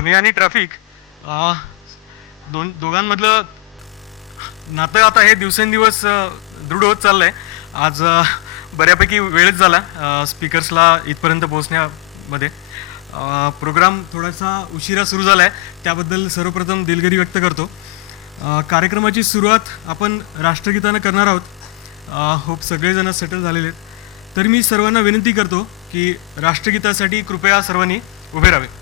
पुणे आणि ट्रॅफिक दोघांमधलं नातं आता हे दिवसेंदिवस दृढ होत चाललं आहे. आज बऱ्यापैकी वेळच झाला स्पीकर्सला इथपर्यंत पोहोचण्यामध्ये. प्रोग्राम थोडासा उशिरा सुरू झाला आहे, त्याबद्दल सर्वप्रथम दिलगिरी व्यक्त करतो. कार्यक्रमाची सुरुवात आपण राष्ट्रगीतानं करणार आहोत. होप सगळेजण सेटल झालेले आहेत. तर मी सर्वांना विनंती करतो की राष्ट्रगीतासाठी कृपया सर्वांनी उभे राहावे.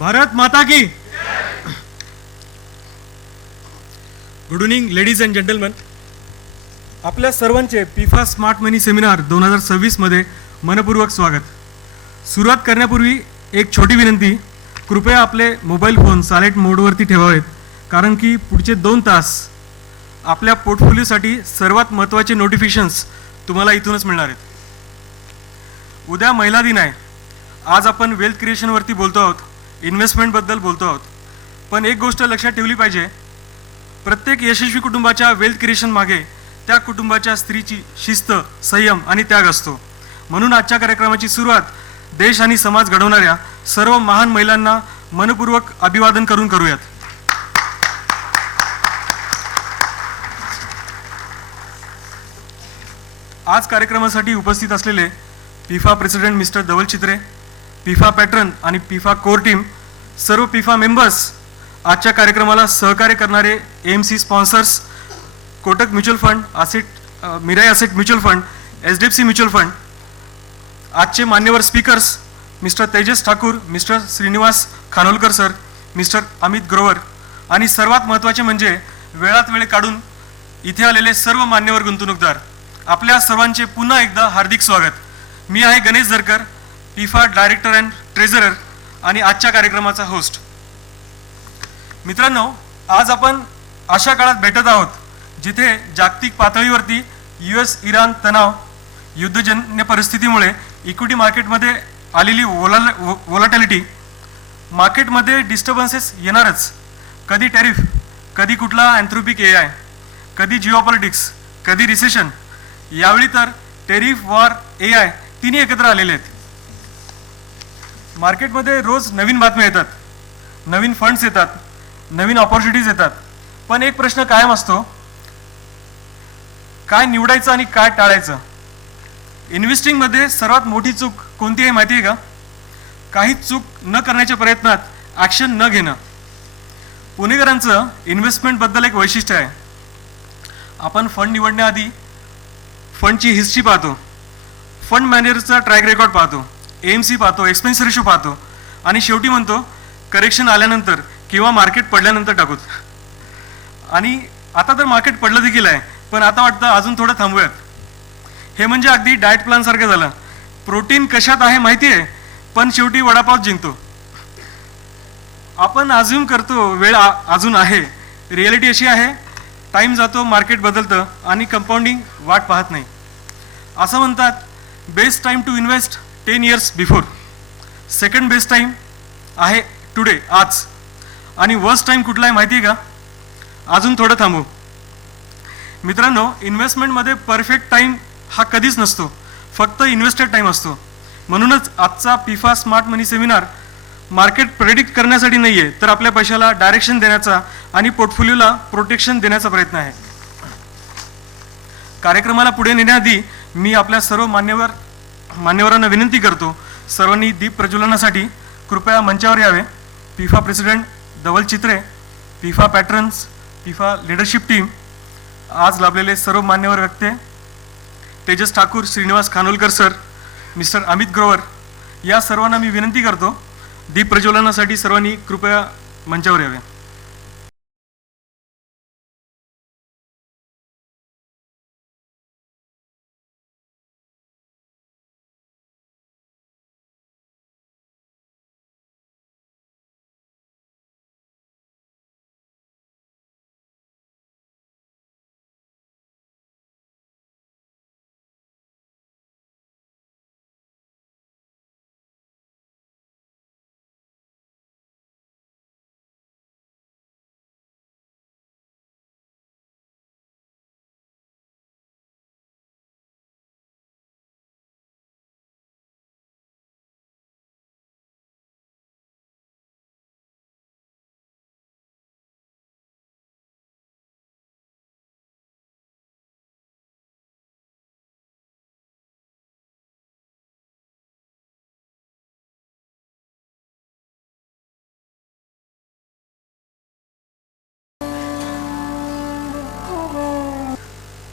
भारत माता की. Good evening ladies and gentleman. आपल्या सर्वांचे फिफा स्मार्ट मनी सेमिनार 2026 मध्ये मनपूर्वक स्वागत. सुरुवात करण्यापूर्वी एक छोटी विनंती, कृपया आपले मोबाईल फोन सायलेंट मोडवरती ठेवावेत, कारण की पुढचे 2 तास आपल्या पोर्टफोलिओसाठी सर्वात महत्त्वाचे नोटिफिकेशन्स तुम्हाला इथूनच मिळणार आहेत. उद्या महिला दिन आहे. आज आपण वेल्थ क्रिएशनवरती बोलतो आहोत, इन्व्हेस्टमेंटबद्दल बोलतो आहोत. पण एक गोष्ट लक्षात ठेवली पाहिजे, प्रत्येक यशस्वी कुटुंबाच्या वेल्थ क्रिएशन मागे त्या कुटुंबाच्या स्त्रीची शिस्त, संयम आणि त्याग असतो. म्हणून आजच्या कार्यक्रमाची सुरुवात देश आणि समाज घडवणाऱ्या सर्व महान महिलांना मनपूर्वक अभिवादन करून करूयात. आज कार्यक्रमासाठी उपस्थित असलेले FIFA president mister Dhawal Chitre, FIFA patron आणि फिफा कोर टीम, सर्व फिफा मेंबर्स, आजच्या कार्यक्रमाला सहकार्य करणारे AMC sponsors, Kotak mutual fund, Mirae asset mutual fund, HDFC mutual fund, आजचे मान्यवर speakers mister Tejas Thakur, mister Shrinivas Khanolkar sir, mister Amit Grover, आणि सर्वात महत्त्वाचे म्हणजे वेळात वेळ काढून इथे आलेले सर्व मान्यवर गुंतवणूकदार, आपल्या सर्वांचे पुन्हा एकदा हार्दिक स्वागत. मी आहे Ganesh Jharkar, FIFA director and treasurer आणि आजच्या कार्यक्रमाचा होस्ट. मित्रांनो, आज आपण अशा काळात भेटत आहोत जिथे जागतिक पातळीवरती US इराण तणाव, युद्धजन्य परिस्थितीमुळे इक्विटी मार्केटमध्ये आलेली वोलाटिलिटी, मार्केटमध्ये डिस्टर्बन्सेस येणारच. कधी टॅरिफ, कधी कुठला अँथ्रोपिक AI, कधी जिओपॉलिटिक्स, कधी रिसेशन. यावेळी तर टॅरिफ, वॉर, AI तिन्ही एकत्र आलेले आहेत. मार्केटमध्ये रोज नवीन बातम्या येतात, नवीन फंड्स येतात, नवीन ऑपॉर्च्युनिटीज येतात. पण एक प्रश्न कायम असतो, काय निवडायचं आणि काय टाळायचं. इन्व्हेस्टिंगमध्ये सर्वात मोठी चूक कोणती आहे माहिती आहे का? काही चूक न करण्याच्या प्रयत्नात ॲक्शन न घेणं. पुणेकरांचं इन्व्हेस्टमेंटबद्दल एक वैशिष्ट्य आहे, आपण फंड निवडण्याआधी फंडची हिस्ट्री पाहतो फंड मॅनेजरचा ट्रॅक रेकॉर्ड पाहतो, AMC पाहतो, एक्सपेन्स रेशो पाहतो आणि शेवटी म्हणतो करेक्शन आल्यानंतर किंवा मार्केट पडल्यानंतर टाकूत. आणि आता तर मार्केट पडलं देखील आहे, पण आता वाटतं अजून थोडं थांबूयात. हे म्हणजे अगदी डाएट प्लॅनसारखं झालं. प्रोटीन कशात आहे माहिती आहे, पण शेवटी वडापाव जिंकतो. आपण अज्युम करतो वेळ अजून आहे. रिॲलिटी अशी आहे, टाईम जातो, मार्केट बदलतं आणि कंपाऊंडिंग वाट पाहत नाही. असं म्हणतात best time to invest 10 years before. Second best time आहे टुडे, आज. आणि वर्स्ट टाईम कुठला आहे माहिती आहे का? अजून थोडं थांबू. मित्रांनो, इन्व्हेस्टमेंटमध्ये परफेक्ट टाईम हा कधीच नसतो, फक्त इन्व्हेस्टेड टाईम असतो. म्हणूनच आजचा पिफा smart money seminar market predict करण्यासाठी नाही आहे, तर आपल्या पैशाला डायरेक्शन देण्याचा आणि पोर्टफोलिओला प्रोटेक्शन देण्याचा प्रयत्न आहे. कार्यक्रमाला पुढे नेण्याआधी मी आपल्या सर्व मान्यवरांना विनंती करतो, सर्वांनी दीप प्रज्वलनासाठी कृपया मंचावर यावे. पिफा प्रेसिडेंट धवल चित्रे, पिफा पॅट्रन्स, पिफा लीडरशिप टीम, आज लाभलेले सर्व मान्यवर व्यक्ती, तेजस ठाकूर, श्रीनिवास खानोलकर सर, मिस्टर अमित ग्रोवर, या सर्वांना मी विनंती करतो दीप प्रज्वलनासाठी सर्वांनी कृपया मंचावर यावे.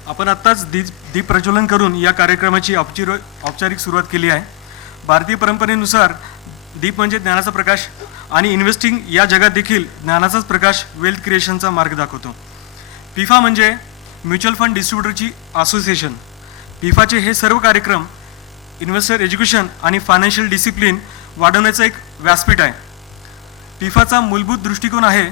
आपण आत्ताच दीप प्रज्वलन करून या कार्यक्रमाची औपचारिक सुरुवात केली आहे. भारतीय परंपरेनुसार दीप म्हणजे ज्ञानाचा प्रकाश आणि इन्व्हेस्टिंग या जगात देखील ज्ञानाचाच प्रकाश वेल्थ क्रिएशनचा मार्ग दाखवतो. पिफा म्हणजे म्युच्युअल फंड डिस्ट्रीब्युटरची असोसिएशन. पिफाचे हे सर्व कार्यक्रम इन्व्हेस्टर एज्युकेशन आणि फायनान्शियल डिसिप्लिन वाढवण्याचं एक व्यासपीठ आहे. पिफाचा मूलभूत दृष्टिकोन आहे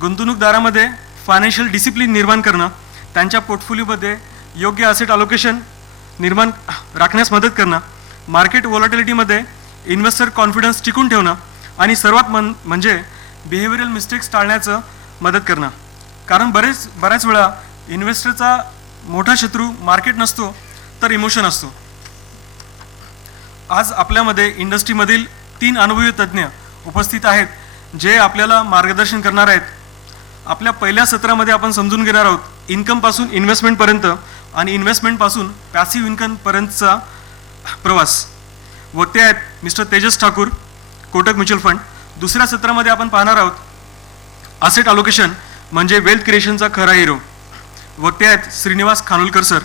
गुंतवणूकदारामध्ये फायनान्शियल डिसिप्लिन निर्माण करणं, त्यांच्या पोर्टफोलिओमध्ये योग्य ॲसेट अलोकेशन निर्माण राखण्यास मदत करणं, मार्केट व्हॉलॅटिलिटीमध्ये इन्व्हेस्टर कॉन्फिडन्स टिकून ठेवणं आणि सर्वात म्हणजे बिहेवियरल मिस्टेक्स टाळण्याचं मदत करणं. कारण बऱ्याच वेळा इन्व्हेस्टरचा मोठा शत्रू मार्केट नसतो, तर इमोशन असतो. आज आपल्यामध्ये इंडस्ट्रीमधील 3 अनुभवी तज्ज्ञ उपस्थित आहेत, जे आपल्याला मार्गदर्शन करणार आहेत. आपल्या पहिल्या सत्रामध्ये आपण समजून घेणार आहोत इन्कमपासून इन्व्हेस्टमेंटपर्यंत आणि इन्व्हेस्टमेंटपासून पॅसिव्ह इन्कमपर्यंतचा प्रवास. वक्ते आहेत mister Tejas Thakur, Kotak mutual fund. दुसऱ्या सत्रामध्ये आपण पाहणार आहोत असेट अलोकेशन म्हणजे वेल्थ क्रिएशनचा खरा हिरो. वक्ते आहेत श्रीनिवास खानोलकर सर,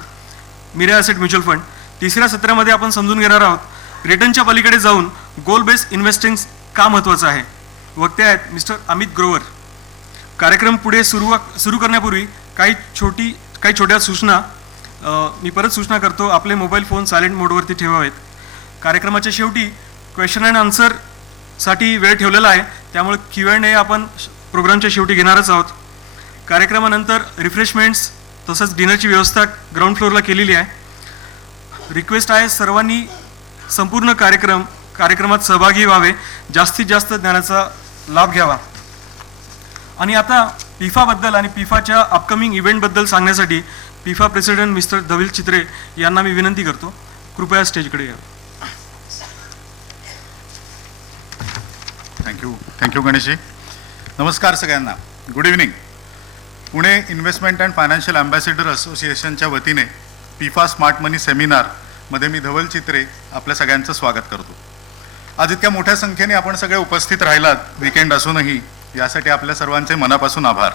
मिरा ॲसेट म्युच्युअल फंड. तिसऱ्या सत्रामध्ये आपण समजून घेणार आहोत रिटर्नच्या पलीकडे जाऊन गोल बेस्ड इन्व्हेस्टिंग का महत्त्वाचं आहे. वक्ते आहेत मिस्टर अमित ग्रोवर. कार्यक्रम पुढे सुरू करण्यापूर्वी काही छोट्या सूचना मी परत सूचना करतो. आपले मोबाईल फोन सायलेंट मोडवरती ठेवावेत. कार्यक्रमाच्या शेवटी क्वेश्चन अँड आन्सरसाठी वेळ ठेवलेला आहे, त्यामुळे Q&A आपण प्रोग्रामच्या शेवटी घेणारच आहोत. कार्यक्रमानंतर रिफ्रेशमेंट्स तसंच डिनरची व्यवस्था ग्राउंड फ्लोअरला केलेली आहे. रिक्वेस्ट आहे सर्वांनी संपूर्ण कार्यक्रमात सहभागी व्हावे, जास्तीत जास्त ज्ञानाचा लाभ घ्यावा. आणि आता पिफाबद्दल आणि पिफाच्या अपकमिंग इव्हेंटबद्दल सांगण्यासाठी पिफा प्रेसिडेंट मिस्टर धवल चित्रे यांना मी विनंती करतो, कृपया स्टेजकडे या. थँक्यू गणेशजी. नमस्कार सगळ्यांना, good evening. Pune investment and financial ambassador असोसिएशनच्या वतीने पिफा स्मार्ट मनी सेमिनारमध्ये मी धवल चित्रे आपल्या सगळ्यांचं स्वागत करतो. आज इतक्या मोठ्या संख्येने आपण सगळे उपस्थित राहिलात, विकेंड असूनही, यासाठी आपल्या सर्वांचे मनापासून आभार.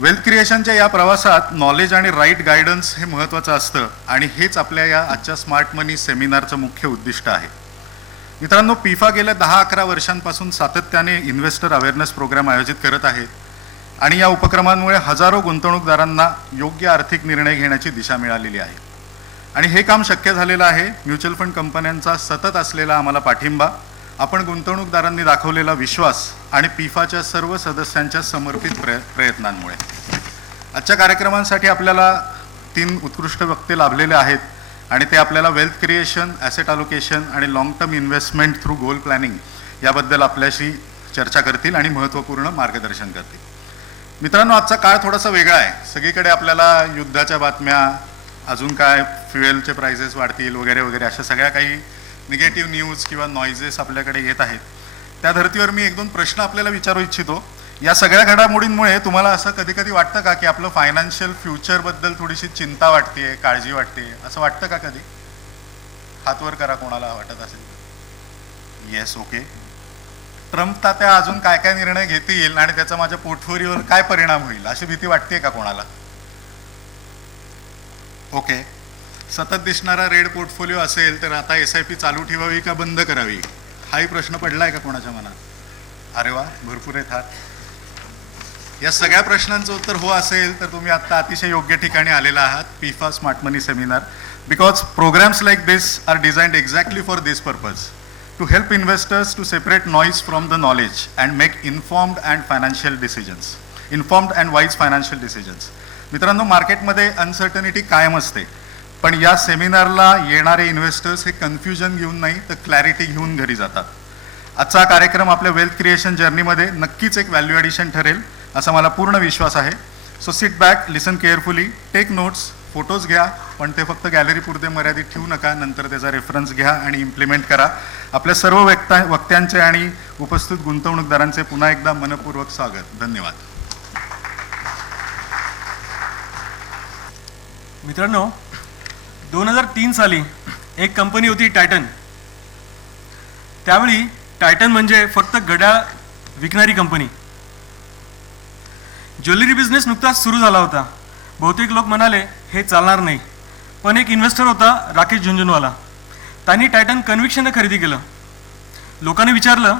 वेल्थ क्रिएशनच्या या प्रवासात नॉलेज आणि राईट गायडन्स हे महत्त्वाचं असतं आणि हेच आपल्या या आजच्या स्मार्ट मनी सेमिनारचं मुख्य उद्दिष्ट आहे. मित्रांनो, पिफा गेल्या 10-11 वर्षांपासून सातत्याने इन्व्हेस्टर अवेअरनेस प्रोग्राम आयोजित करत आहे आणि या उपक्रमांमुळे हजारो गुंतवणूकदारांना योग्य आर्थिक निर्णय घेण्याची दिशा मिळालेली आहे. आणि हे काम शक्य झालेलं आहे म्युच्युअल फंड कंपन्यांचा सतत असलेला आम्हाला पाठिंबा, आपण गुंतवणूकदारांनी दाखवलेला विश्वास आणि पिफाच्या सर्व सदस्यांच्या समर्पित प्रयत्नांमुळे. आजच्या कार्यक्रमांसाठी आपल्याला 3 उत्कृष्ट वक्ते लाभलेले आहेत आणि ते आपल्याला वेल्थ क्रिएशन, ॲसेट अलोकेशन आणि लाँग टर्म इन्व्हेस्टमेंट थ्रू गोल प्लॅनिंग याबद्दल आपल्याशी चर्चा करतील आणि महत्त्वपूर्ण मार्गदर्शन करतील. मित्रांनो, आजचा काळ थोडासा वेगळा आहे. सगळीकडे आपल्याला युद्धाच्या बातम्या, अजून काय फ्युएलचे प्राइसेस वाढतील वगैरे वगैरे अशा सगळ्या काही निगेटिव्ह न्यूज किंवा नॉइजेस आपल्याकडे येत आहेत. त्या धर्तीवर मी 1-2 प्रश्न आपल्याला विचारू इच्छितो. या सगळ्या घडामोडींमुळे तुम्हाला असं कधी कधी वाटतं का की आपलं फायनान्शियल फ्युचरबद्दल थोडीशी चिंता वाटते, काळजी वाटते, असं वाटतं का कधी? हात वर करा कोणाला वाटत असेल. Yes, okay. ट्रम्प तात्या अजून काय काय निर्णय घेतील आणि त्याचा माझ्या पोर्टफोलिओवर काय परिणाम होईल अशी भीती वाटते का कोणाला? ओके. सतत दिसणारा रेड पोर्टफोलिओ असेल तर आता SIP चालू ठेवावी का बंद करावी हाही प्रश्न पडलाय का कोणाच्या मनात? अरे वा, भरपूर आहेत हात. या सगळ्या प्रश्नांचं उत्तर हो असेल तर तुम्ही आता अतिशय योग्य ठिकाणी आलेला आहात, PIFA smart money seminar. Because programmes like this are designed exactly for this purpose, to help investors to separate noise from the knowledge and make informed and wise financial decisions. मित्रांनो, मार्केटमध्ये अनसर्टनिटी कायम असते, पण या सेमिनारला येणारे investors हे confusion घेऊन नाही तर क्लॅरिटी घेऊन घरी जातात. आजचा कार्यक्रम आपल्या वेल्थ क्रिएशन जर्नीमध्ये नक्कीच एक व्हॅल्यू ॲडिशन ठरेल असा मला पूर्ण विश्वास आहे. सो सिट बॅक, लिसन केअरफुली, टेक नोट्स, फोटोज घ्या, पण ते फक्त गॅलरीपुरते मर्यादित ठेवू नका. नंतर त्याचा रेफरन्स घ्या आणि इम्प्लिमेंट करा. आपल्या सर्व वक्त्यांचे आणि उपस्थित गुंतवणूकदारांचे पुन्हा एकदा मनपूर्वक स्वागत. धन्यवाद. मित्रांनो, 2003 साली एक कंपनी होती टायटन. त्यावेळी टायटन म्हणजे फक्त घड्याळ विकणारी कंपनी. ज्वेलरी बिझनेस नुकताच सुरू झाला होता. बहुतेक लोक म्हणाले हे चालणार नाही, पण एक इन्व्हेस्टर होता राकेश झुंझुनवाला. त्यांनी टायटन कन्व्हिक्शनने खरेदी केलं. लोकांनी विचारलं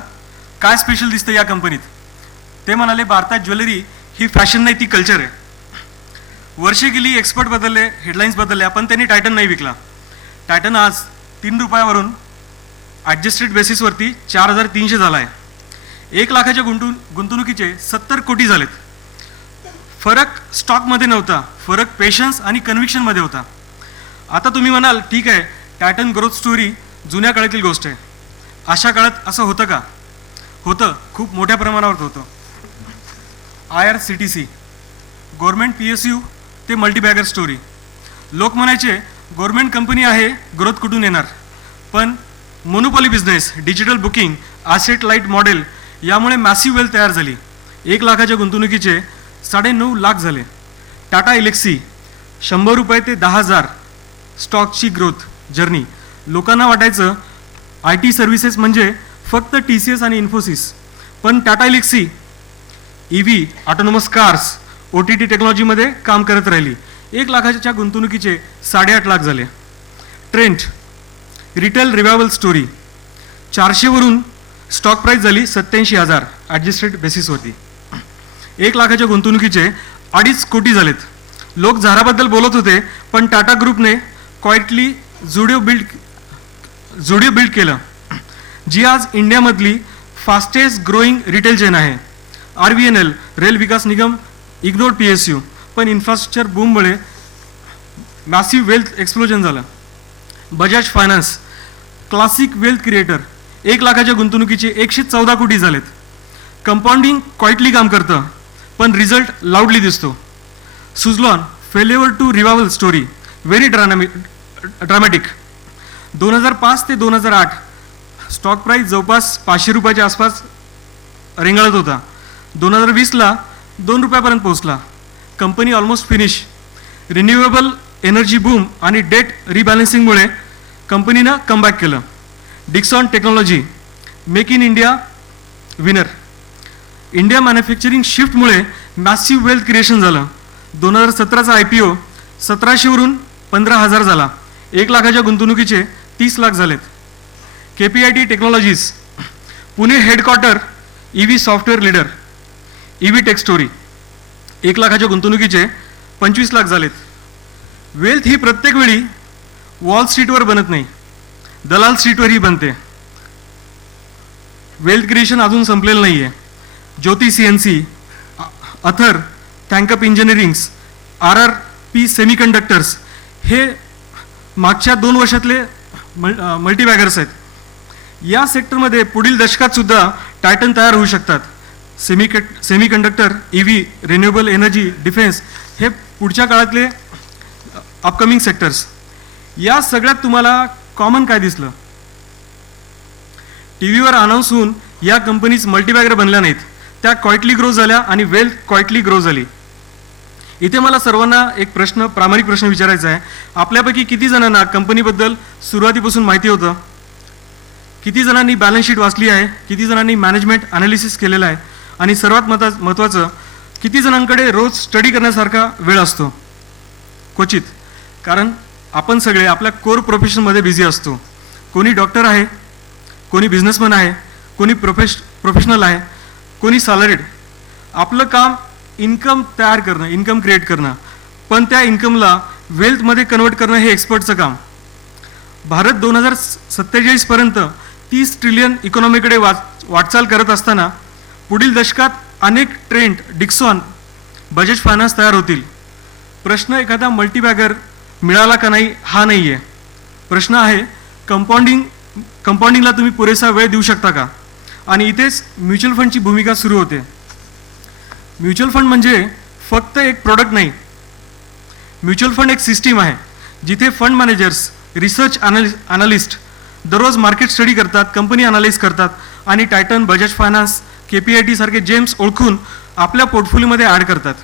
काय स्पेशल दिसतं या कंपनीत. ते म्हणाले भारतात ज्वेलरी ही फॅशन नाही, ती कल्चर आहे. वर्षे गेली, एक्सपर्ट बदलले, हेडलाईन्स बदलल्या, पण त्यांनी टायटन नाही विकला. टायटन आज 3 रुपयावरून ॲडजस्टेड बेसिसवरती 4,300 झाला आहे. 1 लाखाच्या गुंतवणुकीचे 70 कोटी झालेत. फरक स्टॉकमध्ये नव्हता, फरक पेशन्स आणि कन्व्हिक्शनमध्ये होता. आता तुम्ही म्हणाल ठीक आहे, टायटन ग्रोथ स्टोरी जुन्या काळातील गोष्ट आहे. अशा काळात असं होतं का? होतं, खूप मोठ्या प्रमाणावर होतं. IRCTC, गव्हर्नमेंट PSU ते मल्टीबॅगर स्टोरी. लोक म्हणायचे गव्हर्नमेंट कंपनी आहे, ग्रोथ कुठून येणार? पण monopoly business, digital booking, asset light model यामुळे मॅसिव्ह वेल्थ तयार झाली. 1 लाखाच्या गुंतवणुकीचे 9.5 लाख झाले. टाटा इलेक्सी 100 रुपये ते 10,000 स्टॉकची ग्रोथ जर्नी. लोकांना वाटायचं IT सर्व्हिसेस म्हणजे फक्त TCS आणि इन्फोसिस, पण Tata Elxsi EV, autonomous cars, OTT टेक्नॉलॉजीमध्ये काम करत राहिली. 1 लाखाच्या गुंतवणुकीचे 8.5 लाख झाले. ट्रेंट रिटेल रिवायवल स्टोरी, 400 वरून स्टॉक प्राईस झाली 87,000 ॲडजस्टेड बेसिसवरती. 1 लाखाच्या गुंतवणुकीचे 2.5 कोटी झालेत. लोक झाराबद्दल बोलत होते, पण टाटा ग्रुपने क्वाइटली झुडिओ बिल्ड केलं, जी आज इंडियामधली फास्टेस्ट ग्रोईंग रिटेल चेन आहे. RVNL रेल विकास निगम इग्नोर्ड PSU, पण इन्फ्रास्ट्रक्चर बूममुळे मॅसिव्ह वेल्थ एक्सप्लोजन झालं. Bajaj finance classic wealth creator, 1 लाखाच्या गुंतवणुकीचे 114 कोटी झालेत. कंपाऊंडिंग क्वाइटली काम करतं, पण रिझल्ट लाऊडली दिसतो. Suzlon failure to revival story, very dramatic. 2005 ते 2008 स्टॉक प्राईस जवळपास 500 रुपयाच्या आसपास रेंगाळत होता. 2020ला 2 रुपयापर्यंत पोहोचला. Company almost finish. Renewable energy boom आणि डेट रिबॅलन्सिंगमुळे कंपनीनं कमबॅक केलं. Dixon technology make in India winner. India manufacturing शिफ्टमुळे मॅसिव्ह वेल्थ क्रिएशन झालं. 2017चा IPO 1700वरून 15,000 झाला. 1 लाखाच्या गुंतवणुकीचे 30 लाख झालेत. KPIT technologies Pune headquarter EV software leader, EV take story, 1 लाखाच्या गुंतवणुकीचे 25 लाख झालेत. वेल्थ ही प्रत्येक वेळी वॉल स्ट्रीटवर बनत नाही, दलाल स्ट्रीटवरही बनते. वेल्थ क्रिएशन अजून संपलेलं नाही आहे. ज्योती CNC, Ather, थँकअप engineerings, RRP semiconductors हे मागच्या 2 वर्षातले मल्टीबॅगर्स आहेत. या सेक्टरमध्ये पुढील दशकात सुद्धा टायटन तयार होऊ शकतात. Semiconductor, EV, renewable energy, defence हे पुढच्या काळातले अपकमिंग सेक्टर्स. या सगळ्यात तुम्हाला कॉमन काय दिसलं? TV वर अनाऊन्स होऊन या कंपनीज मल्टीबॅगर बनल्या नाहीत, त्या क्वाइटली ग्रो झाल्या आणि वेल्थ क्वाइटली ग्रो झाली. इथे मला सर्वांना एक प्रामाणिक प्रश्न विचारायचा आहे. आपल्यापैकी किती जणांना कंपनीबद्दल सुरुवातीपासून माहिती होतं? किती जणांनी बॅलन्स शीट वाचली आहे? किती जणांनी मॅनेजमेंट ॲनालिसिस केलेलं आहे? आणि सर्वात महत्त्वाचं, किती जणांकडे रोज स्टडी करण्यासारखा वेळ असतो? क्वचित. कारण आपण सगळे आपल्या कोर प्रोफेशनमध्ये बिझी असतो. कोणी डॉक्टर आहे, कोणी बिझनेसमॅन आहे, कोणी प्रोफेशनल आहे, कोणी सॅलरीड. आपलं काम इन्कम तयार करणं, इन्कम क्रिएट करणं, पण त्या इन्कमला वेल्थमध्ये कन्वर्ट करणं हे एक्सपर्टचं काम. भारत 2047 पर्यंत 30 ट्रिलियन इकॉनॉमीकडे वाटचाल करत असताना पुढील दशकात अनेक ट्रेंड, डिक्सॉन, बजाज फायनान्स तयार होतील. प्रश्न एखादा मल्टीबॅगर मिळाला का नाही हा नाही आहे. प्रश्न आहे कंपाऊंडिंगला तुम्ही पुरेसा वेळ देऊ शकता का? आणि इथेच म्युच्युअल फंडची भूमिका सुरू होते. म्युच्युअल फंड म्हणजे फक्त एक प्रोडक्ट नाही. म्युच्युअल फंड एक सिस्टीम आहे जिथे फंड मॅनेजर्स, रिसर्च अनालिस्ट दररोज मार्केट स्टडी करतात, कंपनी अनालाइज करतात आणि टायटन, बजाज फायनान्स, KPIT सारखे जेम्स ओळखून आपल्या पोर्टफोलिओमध्ये ॲड करतात.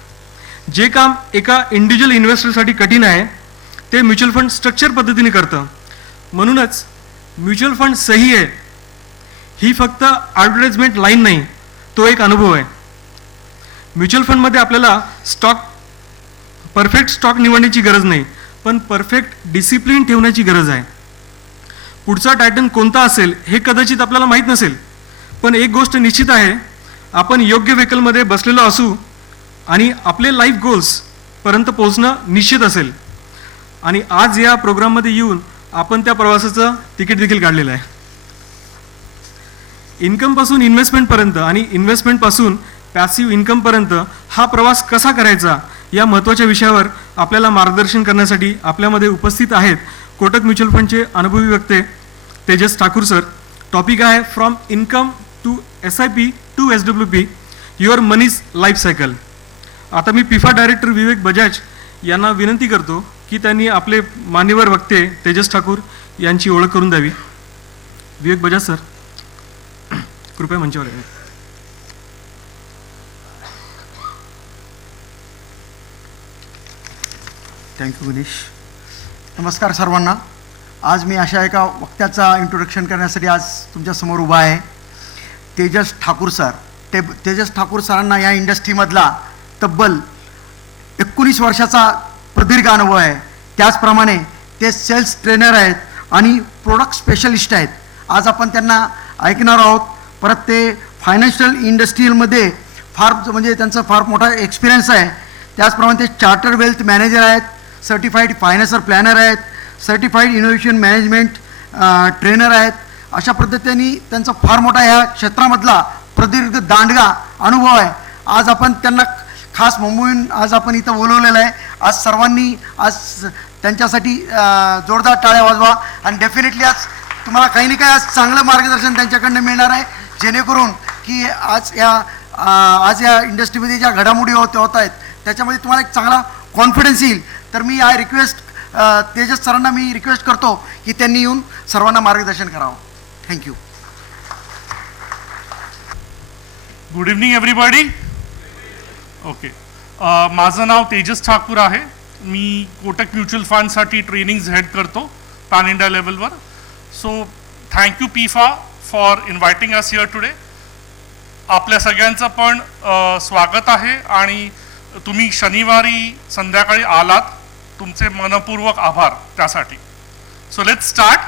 जे काम एका इंडिव्हिज्युअल इन्व्हेस्टरसाठी कठीण आहे ते म्युच्युअल फंड स्ट्रक्चर पद्धतीने करतं. म्हणूनच म्युच्युअल फंड सही आहे ही फक्त ॲडव्हर्टाइजमेंट लाईन नाही, तो एक अनुभव आहे. म्युच्युअल फंडमध्ये आपल्याला परफेक्ट स्टॉक निवडण्याची गरज नाही, पण परफेक्ट डिसिप्लिन ठेवण्याची गरज आहे. पुढचा टायटन कोणता असेल हे कदाचित आपल्याला माहीत नसेल, पण एक गोष्ट निश्चित आहे, आपण योग्य व्हेकलमध्ये बसलेलो असू आणि आपले लाईफ गोल्सपर्यंत पोहोचणं निश्चित असेल. आणि आज या प्रोग्राममध्ये येऊन आपण त्या प्रवासाचं तिकीट देखील काढलेलं आहे. इन्कमपासून इन्व्हेस्टमेंटपर्यंत आणि इन्व्हेस्टमेंटपासून पॅसिव्ह इन्कमपर्यंत हा प्रवास कसा करायचा या महत्त्वाच्या विषयावर आपल्याला मार्गदर्शन करण्यासाठी आपल्यामध्ये उपस्थित आहेत कोटक म्युच्युअल फंडचे अनुभवी वक्ते तेजस ठाकूर सर. टॉपिक आहे from income to SIP to SWP, your money's life cycle. आता मी पिफा डायरेक्टर विवेक बजाज यांना विनंती करतो की त्यांनी आपले मान्यवर वक्ते तेजस ठाकूर यांची ओळख करून द्यावी. विवेक बजाज सर, कृपया मंचावर या. थँक्यू गणेश. नमस्कार सर्वांना. आज मी अशा एका वक्त्याचा इंट्रोडक्शन करण्यासाठी आज तुमच्यासमोर उभा आहे. तेजस ठाकूर सर. तेजस ठाकूर सरांना या इंडस्ट्रीमधला तब्बल 19 वर्षाचा प्रदीर्घ अनुभव आहे. त्याचप्रमाणे ते सेल्स ट्रेनर आहेत आणि प्रोडक्ट स्पेशलिस्ट आहेत. आज आपण त्यांना ऐकणार आहोत. परत ते फायनान्शियल इंडस्ट्रीमध्ये म्हणजे त्यांचा फार मोठा एक्सपिरियन्स आहे. त्याचप्रमाणे ते चार्टर वेल्थ मॅनेजर आहेत, सर्टिफाईड फायनान्सर प्लॅनर आहेत, सर्टिफाईड इनोव्हेशन मॅनेजमेंट ट्रेनर आहेत. अशा पद्धतीने त्यांचा फार मोठा ह्या क्षेत्रामधला प्रदीर्घ दांडगा अनुभव आहे. आज आपण त्यांना खास मुंबईहून आज आपण इथं बोलवलेलं आहे. आज सर्वांनी आज त्यांच्यासाठी जोरदार टाळ्या वाजवा. आणि डेफिनेटली आज तुम्हाला काही ना काही आज चांगलं मार्गदर्शन त्यांच्याकडनं मिळणार आहे, जेणेकरून की आज या इंडस्ट्रीमध्ये ज्या घडामोडी होत आहेत त्याच्यामध्ये तुम्हाला एक चांगला कॉन्फिडन्स येईल. तर मी आय रिक्वेस्ट तेजस सरांना मी रिक्वेस्ट करतो की त्यांनी येऊन सर्वांना मार्गदर्शन करावं. Thank you. Good evening everybody. Okay, माझं नाव तेजस ठाकूर आहे. मी कोटक म्युच्युअल फंडसाठी ट्रेनिंग्स हेड करतो पॅन इंडिया लेवलवर. So thank you PIFA for inviting us here today. आपल्या सगळ्यांचं पण स्वागत आहे आणि तुम्ही शनिवारी संध्याकाळी आलात, तुमचे मनपूर्वक आभार त्यासाठी. So let's start.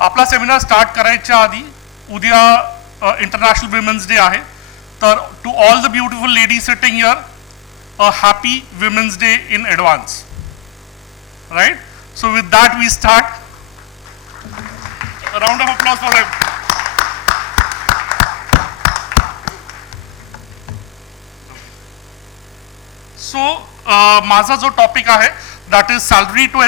आपला सेमिनार स्टार्ट करायच्या आधी उद्या इंटरनॅशनल विमेन्स डे आहे, तर to all the beautiful ladies sitting here a happy women's day in advance. Right? So with that we start. A round of applause for them. So, माझा जो topic आहे that is salary to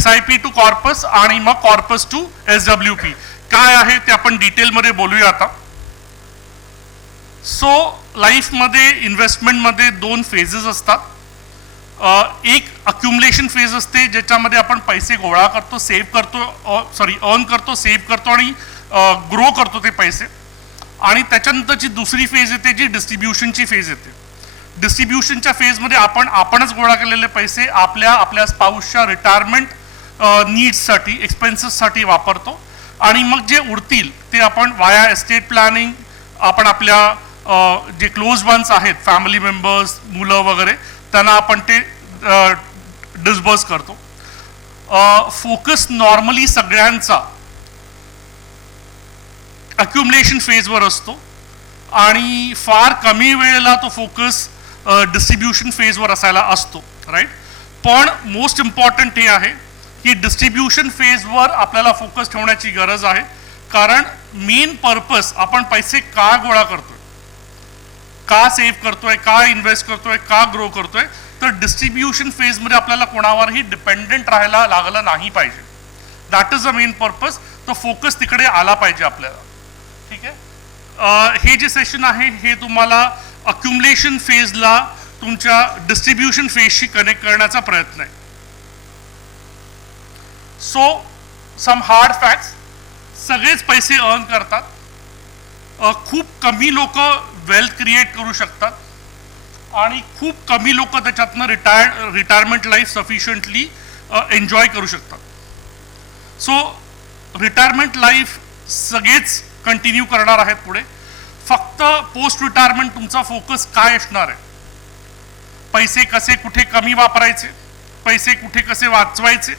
SIP to corpus आणि मग corpus to SWP. काय आहे ते आपण डिटेलमध्ये बोलूया आता. सो लाईफमध्ये इन्व्हेस्टमेंटमध्ये 2 फेजेस असतात. एक अक्युमुलेशन फेज असते ज्याच्यामध्ये आपण पैसे गोळा करतो, सेव्ह करतो, अर्न करतो, सेव्ह करतो आणि ग्रो करतो ते पैसे. आणि त्याच्यानंतरची दुसरी फेज येते जी डिस्ट्रीब्युशनची फेज येते. डिस्ट्रीब्युशनच्या फेजमध्ये आपणच गोळा केलेले पैसे आपल्या स्पाऊसच्या रिटायरमेंट नीड्ससाठी, एक्सपेन्सेससाठी वापरतो आणि मग जे उरतील ते आपण वाया एस्टेट प्लॅनिंग, आपण आपल्या जे क्लोज वन्स आहेत, फॅमिली मेंबर्स, मुलं वगैरे, त्यांना आपण ते डिस्बर्स करतो. फोकस नॉर्मली सगळ्यांचा अक्युमुलेशन फेजवर असतो आणि फार कमी वेळेला तो फोकस डिस्ट्रीब्युशन फेजवर असायला असतो. राईट? पण मोस्ट इम्पॉर्टंट हे आहे की डिस्ट्रीब्युशन फेजवर आपल्याला फोकस ठेवण्याची गरज आहे, कारण मेन पर्पस आपण पैसे का गोळा करतोय, का सेव्ह करतोय, का इन्व्हेस्ट करतोय, का ग्रो करतोय, तर डिस्ट्रीब्युशन फेजमध्ये आपल्याला कोणावरही डिपेंडेंट राहायला लागलं नाही पाहिजे. That is the main purpose. तो फोकस तिकडे आला पाहिजे आपल्याला. ठीक आहे? हे जे सेशन आहे हे तुम्हाला अक्युमुलेशन फेजला तुमच्या डिस्ट्रीब्युशन फेजशी कनेक्ट करण्याचा प्रयत्न आहे. So some hard facts. सगळेच पैसे अर्न करतात. खूप कमी लोक वेल्थ क्रिएट करू शकतात आणि खूप कमी लोक त्याच्यातनं रिटायरमेंट लाईफ सफिशियंटली एन्जॉय करू शकतात. सो रिटायरमेंट लाईफ सगळेच कंटिन्यू करणार आहेत पुढे. फक्त पोस्ट रिटायरमेंट तुमचा फोकस काय असणार आहे? पैसे कसे कुठे कमी वापरायचे, पैसे कुठे कसे वाचवायचे,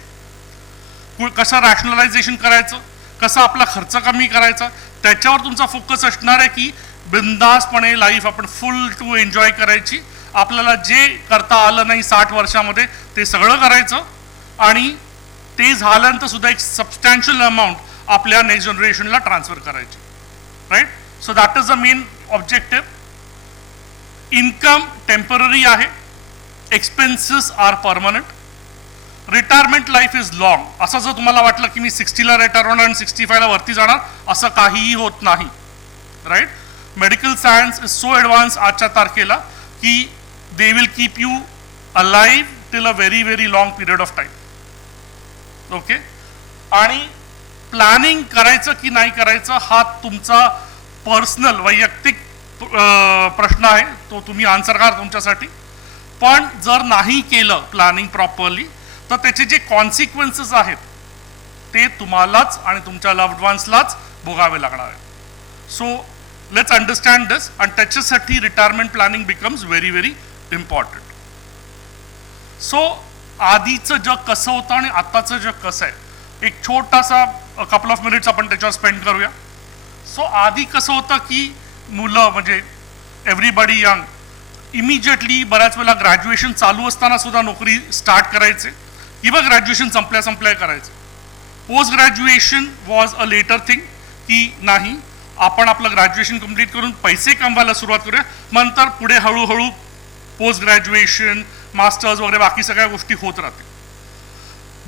कसं रॅशनलायझेशन करायचं, कसं आपला खर्च कमी करायचा, त्याच्यावर तुमचा फोकस असणार आहे की बिंदासपणे लाईफ आपण फुल टू एन्जॉय करायची. आपल्याला जे करता आलं नाही 60 वर्षामध्ये ते सगळं करायचं आणि ते झाल्यानंतर सुद्धा एक सबस्टॅन्शियल अमाऊंट आपल्या नेक्स्ट जनरेशनला ट्रान्सफर करायची. Right? So that is the main objective. Income temporary आहे, expenses are permanent. Retirement life is long. असं जर तुम्हाला वाटलं की मी 60ला रिटायर होणार आणि 65ला वरती जाणार, असं काहीही होत नाही. Right? Medical science is so advance आजच्या तारखेला की they will keep you alive till a very very long period of time. Okay? आणि प्लॅनिंग करायचं की नाही करायचं हा तुमचा पर्सनल वैयक्तिक प्रश्न आहे, तो तुम्ही आन्सर करा तुमच्यासाठी. पण जर नाही केलं प्लॅनिंग प्रॉपरली तर त्याचे जे कॉन्सिक्वेन्सेस आहेत ते तुम्हालाच आणि तुमच्या लव्ड वन्सलाच भोगावे लागणार आहेत. सो लेट्स अंडरस्टँड दिस आणि त्याच्यासाठी retirement planning becomes very very important. So आधीचं जग कसं होतं आणि आत्ताचं जग कसं आहे, एक छोटासा कपल ऑफ मिनिट्स आपण त्याच्यावर स्पेंड करूया. सो आधी कसं होतं की मुलं म्हणजे एव्हरीबडी यंग इमिजिएटली बऱ्याच वेळेला ग्रॅज्युएशन चालू असताना सुद्धा नोकरी स्टार्ट करायचे किंवा ग्रॅज्युएशन संपल्या करायचे. Post graduation was a later thing की नाही, आपण आपलं ग्रॅज्युएशन कंप्लीट करून पैसे कमवायला सुरुवात करूया, नंतर पुढे हळूहळू पोस्ट ग्रॅज्युएशन, मास्टर्स वगैरे बाकी सगळ्या गोष्टी होत राहतील.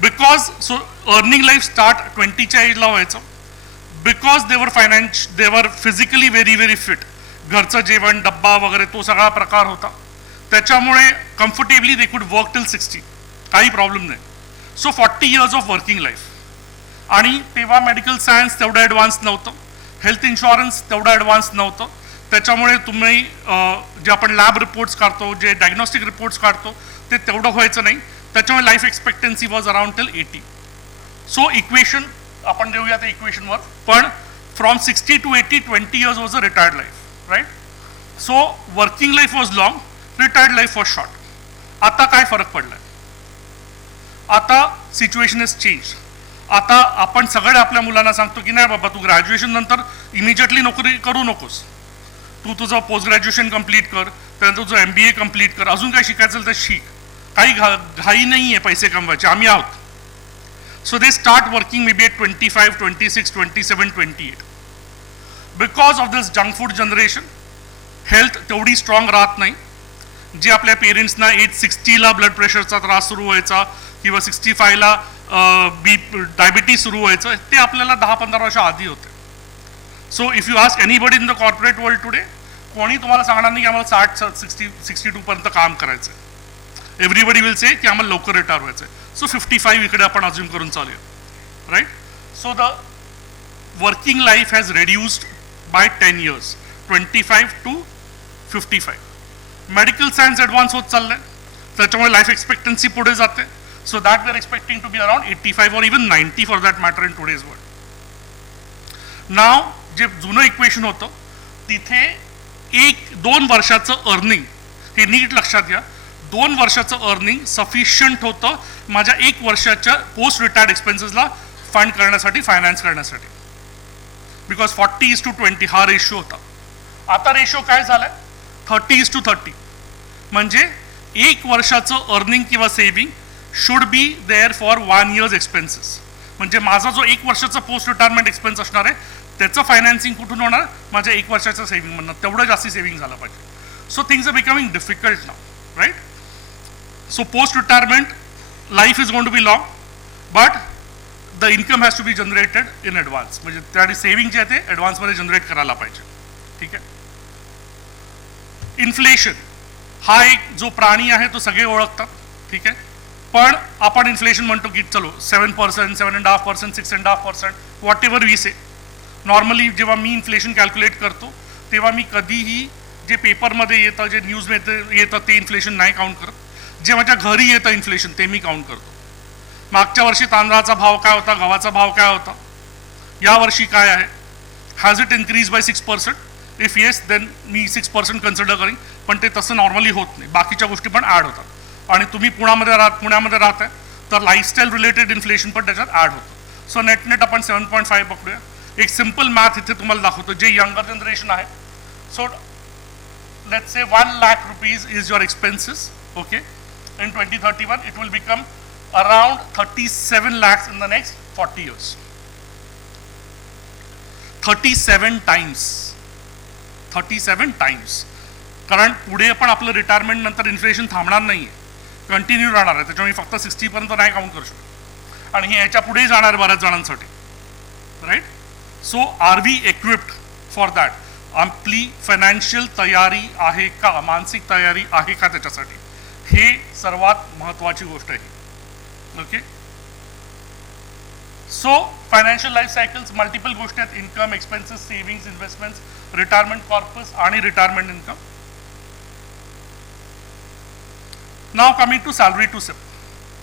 Because so earning life start 20च्या एजला व्हायचं. Because they're physically very very fit. घरचं जेवण, डब्बा वगैरे तो सगळा प्रकार होता, त्याच्यामुळे comfortably they could work till 60, काही प्रॉब्लेम नाही. So 40 years of working life. आणि तेव्हा मेडिकल सायन्स तेवढं ॲडव्हान्स नव्हतं, हेल्थ इन्शुरन्स तेवढं ॲडव्हान्स नव्हतं, त्याच्यामुळे तुम्ही जे आपण लॅब रिपोर्ट्स काढतो, जे डायग्नॉस्टिक रिपोर्ट्स काढतो ते तेवढं व्हायचं नाही, त्याच्यामुळे life expectancy was around till 80. So equation आपण देऊया त्या इक्वेशनवर. पण from 60 to 80, 20 years was a retired life, right? So working life was long, retired life was short. आता काय फरक पडलाय? आता सिच्युएशन इज चेंज. आता आपण सगळे आपल्या मुलांना सांगतो की नाही बाबा, तू ग्रॅज्युएशन नंतर इमिजिएटली नोकरी करू नकोस, तू तुझं पोस्ट ग्रॅज्युएशन कम्प्लीट कर, त्यानंतर तुझं MBA कम्प्लीट कर, अजून काय शिकायचं तर शिक, काही घाई नाही आहे पैसे कमवायचे, आम्ही आहोत. So they start working maybe at 25, 26, 27, 28. Because of this junk food generation health तेवढी स्ट्रॉंग राहत नाही. जे आपल्या पेरेंट्सना एज 60ला ब्लड प्रेशरचा त्रास सुरू व्हायचा किंवा 65ला डायबिटीज सुरू व्हायचं, ते आपल्याला 10-15 वर्ष आधी होते. So if you ask anybody in the corporate world today, कोणी तुम्हाला सांगणार नाही की आम्हाला 60-62 पर्यंत काम करायचं आहे. एव्हरीबडी विल से की आम्हाला लवकर रिटायर व्हायचं आहे. सो 55 इकडे आपण अज्युम करून चालूया, right? So the working life has reduced by 10 years, 25 to 55. Medical science advance होत चाललंय, त्याच्यामुळे लाईफ एक्सपेक्टन्सी पुढे जाते. So that we are expecting to be around 85 or even 90 for that matter in today's world. Now जे जुनं equation होतं तिथे 1-2 वर्षाचं अर्निंग, हे नीट लक्षात घ्या, 2 वर्षाचं अर्निंग सफिशियंट होतं माझ्या 1 वर्षाच्या पोस्ट रिटायर्ड एक्सपेन्सेसला फंड करण्यासाठी, फायनान्स करण्यासाठी. बिकॉज 40:20 हा रेशो होता. आता रेशो काय झालाय? 30:30. म्हणजे 1 वर्षाचं अर्निंग किंवा saving should be there for 1 year's expenses. म्हणजे माझा जो 1 वर्षाचा पोस्ट रिटायरमेंट एक्सपेन्स असणार आहे त्याचं फायनान्सिंग कुठून होणार? माझ्या 1 वर्षाचं सेव्हिंग म्हणणं, तेवढं जास्ती सेव्हिंग झालं पाहिजे. So things are becoming difficult now, right? So post retirement life is going to be long, but the income has to be generated in advance. म्हणजे त्यासाठी सेव्हिंग जे आहे ते ॲडव्हान्समध्ये जनरेट करायला पाहिजे, ठीक आहे? इन्फ्लेशन हा एक जो प्राणी आहे तो सगळे ओळखतात, ठीक आहे? पण आपण इन्फ्लेशन म्हणतो की चलो 7%, 7.5%, 6.5%, whatever we say. Normally जेव्हा मी इन्फ्लेशन कॅल्क्युलेट करतो तेव्हा मी कधीही जे पेपरमध्ये येतं, जे न्यूजमध्ये येतं ते इन्फ्लेशन नाही काउंट करत. जे माझ्या घरी येतं इन्फ्लेशन ते मी काउंट करतो. मागच्या वर्षी तांदळाचा भाव काय होता, गव्हाचा भाव काय होता, यावर्षी काय आहे, has it increase by 6%? If yes then मी 6% कन्सिडर करीन. पण ते तसं नॉर्मली होत नाही, बाकीच्या गोष्टी पण ॲड होतात. आणि तुम्ही पुण्यामध्ये राहताय तर लाईफस्टाईल रिलेटेड इन्फ्लेशन पण त्याच्यात ॲड होतं. सो नेट आपण 7.5 पकडूया. एक सिम्पल मॅथ इथे तुम्हाला दाखवतो, जे यंगर जनरेशन आहे. So let's say 1 lakh rupees is your expenses, okay? In 2031 it will become around 37 lakhs in the next 40 years. 37 times. कारण पुढे पण आपलं रिटायरमेंट नंतर इन्फ्लेशन थांबणार नाही आहे, कंटिन्यू राहणार आहे. त्याच्यामुळे फक्त 60 पर्यंत नाही काउंट करू शकतो, आणि हे याच्या पुढे जाणार बऱ्याच जणांसाठी, right? So are we equipped for that? आपली फायनान्शियल तयारी आहे का, मानसिक तयारी आहे का त्याच्यासाठी? हे सर्वात महत्त्वाची गोष्ट आहे, okay? So financial life cycles multiple गोष्टी आहेत, income, expenses, savings, investments, retirement corpus आणि retirement income. Now coming to salary to save.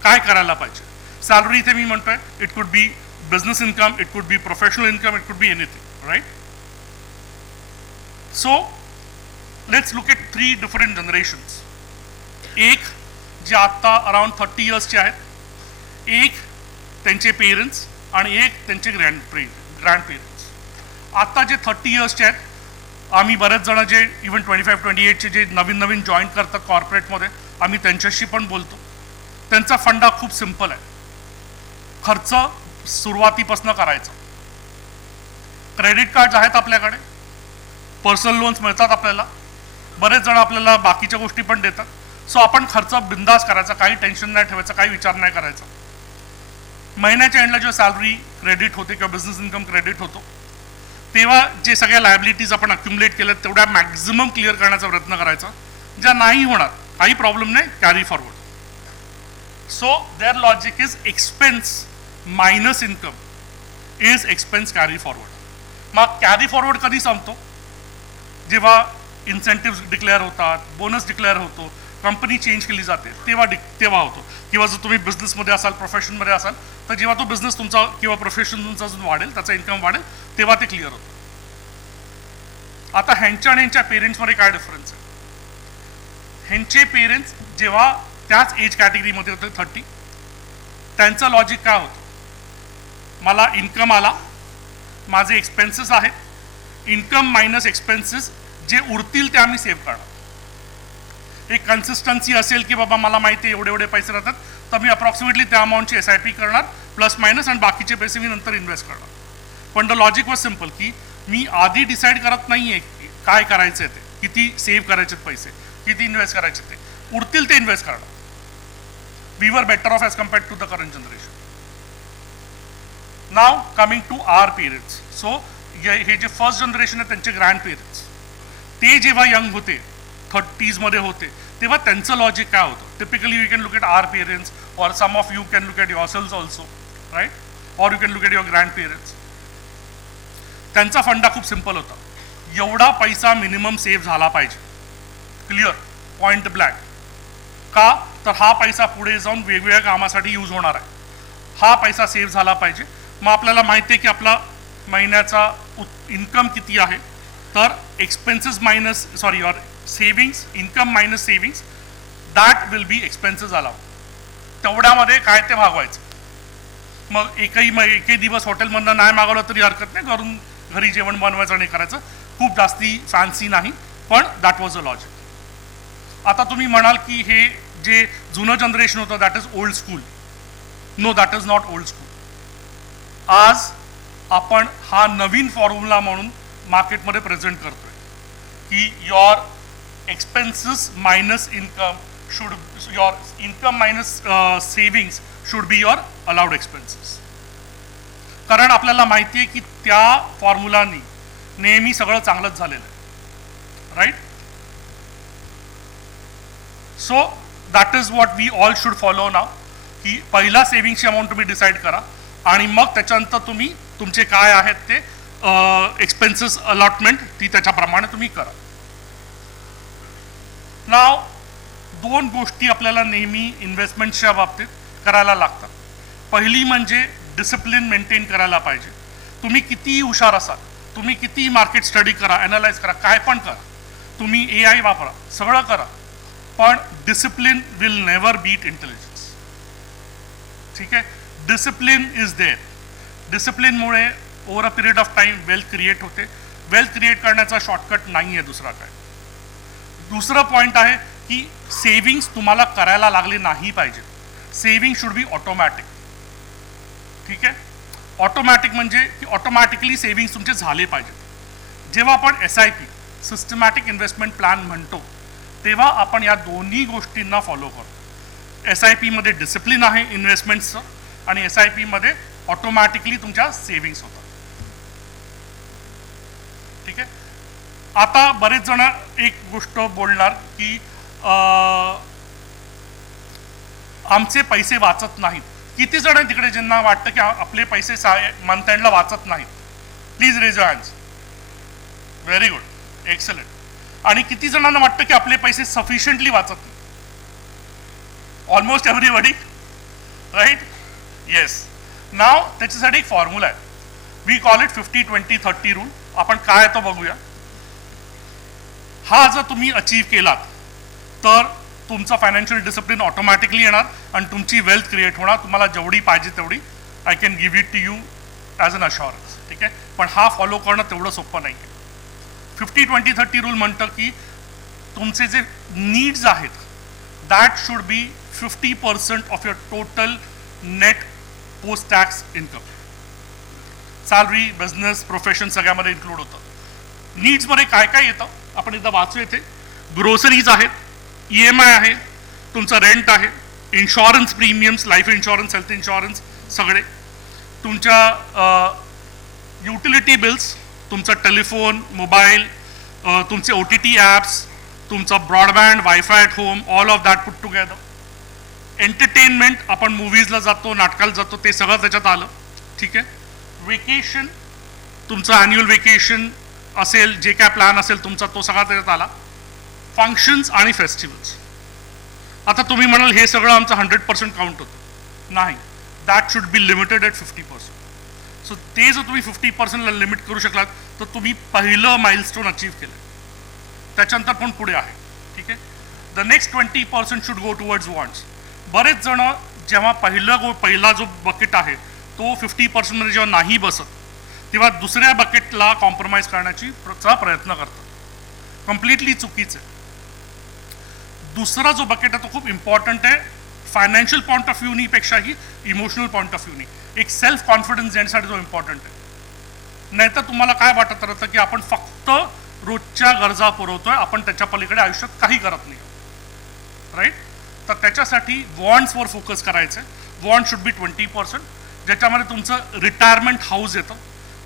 काय करायला पाहिजे? सॅलरी इथे मी म्हणतोय it could B business income, it could be professional income, it could be anything, right? So let's look at 3 different generations. एक जे आत्ता around 30 yearsचे आहेत, एक त्यांचे पेरेंट्स आणि एक त्यांचे ग्रँड पेरेंट्स. आत्ता जे 30 yearsचे आहेत, आम्ही बरेच जण जे इव्हन 25-28चे जे नवीन जॉईन करतात कॉर्पोरेटमध्ये, आम्ही त्यांच्याशी पण बोलतो. त्यांचा फंडा खूप सिम्पल आहे, खर्च सुरुवातीपासून करायचा. क्रेडिट कार्ड्स आहेत आपल्याकडे, पर्सनल लोन्स मिळतात आपल्याला, बरेच जण आपल्याला बाकीच्या गोष्टी पण देतात. सो आपण खर्च बिंदास करायचा, काही टेन्शन नाही ठेवायचं, काही विचार नाही करायचा. महिन्याच्या एंडला जेव्हा सॅलरी क्रेडिट होते किंवा बिझनेस इन्कम क्रेडिट होतो तेव्हा जे सगळ्या लायबिलिटीज आपण अक्युमुलेट केल्या तेवढ्या मॅक्झिमम क्लिअर करण्याचा प्रयत्न करायचा. ज्या नाही होणार काही प्रॉब्लेम नाही, carry forward. So their logic is expense minus income is expense carry forward. मग कॅरी फॉरवर्ड कधी संपतो? जेव्हा इन्सेंटिव्ह डिक्लेअर होतात, बोनस डिक्लेअर होतो, कंपनी चेंज केली जाते तेव्हा होतो. किंवा जर तुम्ही बिझनेसमध्ये असाल, प्रोफेशनमध्ये असाल, तर जेव्हा तो बिझनेस तुमचा किंवा प्रोफेशन तुमचा अजून वाढेल, त्याचा इन्कम वाढेल, तेव्हा ते क्लिअर होतं. आता ह्यांच्या आणि ह्यांच्या पेरेंट्समध्ये काय डिफरन्स आहे? ह्यांचे पेरेंट्स जेव्हा त्याच एज कॅटेगरीमध्ये होते 30, त्यांचं लॉजिक काय होतं? मला इन्कम आला, माझे एक्सपेन्सेस आहेत, इन्कम मायनस एक्सपेन्सेस जे उरतील ते आम्ही सेव्ह करणार. एक कन्सिस्टन्सी असेल की बाबा मला माहिती आहे एवढे पैसे राहतात, तर मी अप्रॉक्सिमेटली त्या अमाऊंटची SIP करणार प्लस मायनस, आणि बाकीचे पैसे मी नंतर इन्व्हेस्ट करणार. पण द लॉजिक वॉज सिम्पल की मी आधी डिसाईड करत नाही आहे काय करायचं आहे, ते किती सेव्ह करायचे पैसे, किती इन्व्हेस्ट करायचे, ते उरतील ते इन्व्हेस्ट करणार. We were better off as compared to the current generation. Now coming to our parents. So हे जे फर्स्ट जनरेशन आहे त्यांचे ग्रँड पेरेंट्स, ते जेव्हा यंग होते, 30s मध्ये होते, तेव्हा त्यांचं लॉजिक काय होतं? Typically you can look at our parents, or some of you can look at yourselves also, right? Or you can look at your grandparents. त्यांचा फंडा खूप सिम्पल होता, एवढा पैसा मिनिमम सेव्ह झाला पाहिजे, clear, point blank. का? तर हा पैसा पुढे जाऊन वेगवेगळ्या कामासाठी यूज होणार आहे. हा पैसा सेव्ह झाला पाहिजे. मग आपल्याला माहिती आहे की आपला महिन्याचा इन्कम किती आहे, तर expenses minus your savings, income minus savings, that will be expenses allowed. तेवढ्यामध्ये काय ते भागवायचं. मग एकही दिवस हॉटेलमधनं नाही मागवलं तरी हरकत नाही, घरी जेवण बनवायचं आणि करायचं, खूप जास्ती फॅन्सी नाही, पण दॅट वॉज अ लॉजिक. आता तुम्ही म्हणाल की हे जे जुनं जनरेशन होतं that is old school. No, that is not old school. आज आपण हा नवीन फॉर्म्युला म्हणून मार्केटमध्ये प्रेझेंट करतोय की your expenses minus income your income minus savings should be your allowed expenses. कारण आपल्याला माहिती आहे की त्या फॉर्म्युलानी नेहमी सगळं चांगलंच झालेलं आहे, right? So that is what we all should follow now, की पहिला सेव्हिंगची अमाऊंट तुम्ही डिसाईड करा आणि मग त्याच्यानंतर तुम्ही तुमचे काय आहेत ते एक्सपेन्सेस अलॉटमेंट ती त्याच्याप्रमाणे तुम्ही करा. नाव 2 गोष्टी आपल्याला नेहमी इन्व्हेस्टमेंटच्या बाबतीत करायला लागतात. पहिली म्हणजे डिसिप्लिन मेंटेन करायला पाहिजे. तुम्ही कितीही हुशार असाल, तुम्ही कितीही मार्केट स्टडी करा, ॲनालाइज करा, काय पण करा, तुम्ही AI वापरा, सगळं करा, पण discipline will never beat intelligence. ठीक आहे? Discipline is there. डिसिप्लिनमुळे over a period of time wealth create होते. वेल्थ क्रिएट करण्याचा शॉर्टकट नाही आहे दुसरा काय. दुसरं पॉईंट आहे की सेव्हिंग्स तुम्हाला करायला लागले नाही पाहिजे. Saving should B automatic. ठीक आहे? ऑटोमॅटिक म्हणजे की ऑटोमॅटिकली सेव्हिंग्स तुमचे झाले पाहिजेत. जेव्हा आपण SIP सिस्टमॅटिक इन्व्हेस्टमेंट प्लॅन म्हणतो तेव्हा आपण या दोन्ही गोष्टींना फॉलो करतो. SIP मध्ये डिसिप्लिन आहे इन्व्हेस्टमेंटचं, आणि SIP मध्ये ऑटोमॅटिकली तुमच्या सेव्हिंग्स होतात. ठीक आहे? आता बरेच जण एक गोष्ट बोलणार की आमचे पैसे वाचत नाहीत. किती जण आहेत तिकडे ज्यांना वाटतं की आपले पैसे मंथ एंडला वाचत नाहीत? Please raise your hands. Very good, excellent. आणि किती जणांना वाटतं की आपले पैसे सफिशियंटली वाचत नाही? Almost everybody, right? Yes. Now त्याच्यासाठी एक फॉर्म्युला आहे. We call it 50-20-30 rule. आपण काय तो बघूया. हा जर तुम्ही अचीव्ह केलात तर तुमचं फायनान्शियल डिसिप्लिन ऑटोमॅटिकली येणार आणि तुमची वेल्थ क्रिएट होणार. तुम्हाला जेवढी पाहिजे तेवढी I can give it to you as an assurance. ठीक आहे? पण हा फॉलो करणं तेवढं सोपं नाही आहे. 50-20-30 रूल म्हणतं की तुमचे जे नीड्स आहेत that should be 50% of your total net post tax income. Salary, business, profession सगळ्यामध्ये इन्क्लूड होतं. नीड्समध्ये काय काय येतं आपण एकदा वाचू. येते ग्रोसरीज आहेत, EMI आहे, तुमचं रेंट आहे, insurance premiums, life insurance, health insurance सगळे, तुमच्या युटिलिटी बिल्स, तुमचा टेलिफोन, मोबाईल, तुमचे OTT ॲप्स, तुमचा broadband, wifi at home, all of that put together. Entertainment, आपण मूवीजला जातो, नाटकाला जातो, ते सगळं त्याच्यात आलं. ठीक आहे? वेकेशन, तुमचं ॲन्युअल वेकेशन असेल, जे काय प्लॅन असेल तुमचा तो सगळा त्याच्यात आला. फंक्शन्स आणि फेस्टिवल्स. आता तुम्ही म्हणाल हे सगळं आमचं 100% काउंट होतं. नाही, that should be limited at 50%. So ते जर तुम्ही 50%ला लिमिट करू शकलात तर तुम्ही पहिलं माइलस्टोन अचीव्ह केलं. त्याच्यानंतर पण पुढे आहे. ठीक आहे. The next 20% should go towards wants. बरेच जण जेव्हा पहिला जो बकेट आहे तो 50%मध्ये जेव्हा नाही बसत तेव्हा दुसऱ्या बकेटला कॉम्प्रोमाइज करण्याचा प्रयत्न करतात. कम्प्लिटली चुकीचं आहे. दुसरा जो बकेट आहे तो खूप इम्पॉर्टंट आहे, फायनान्शियल पॉईंट ऑफ व्ह्यूनी पेक्षाही इमोशनल पॉईंट ऑफ व्ह्यूनी. एक सेल्फ कॉन्फिडन्स देण्यासाठी जो इम्पॉर्टंट आहे. नाहीतर तुम्हाला काय वाटत राहतं की आपण फक्त रोजच्या गरजा पुरवतोय, आपण त्याच्या पलीकडे आयुष्यात काही करत नाही. राईट. तर त्याच्यासाठी वॉन्ट्सवर फोकस करायचं आहे. वॉन्ट शुड बी 20%, ज्याच्यामध्ये तुमचं रिटायरमेंट हाऊस येतं.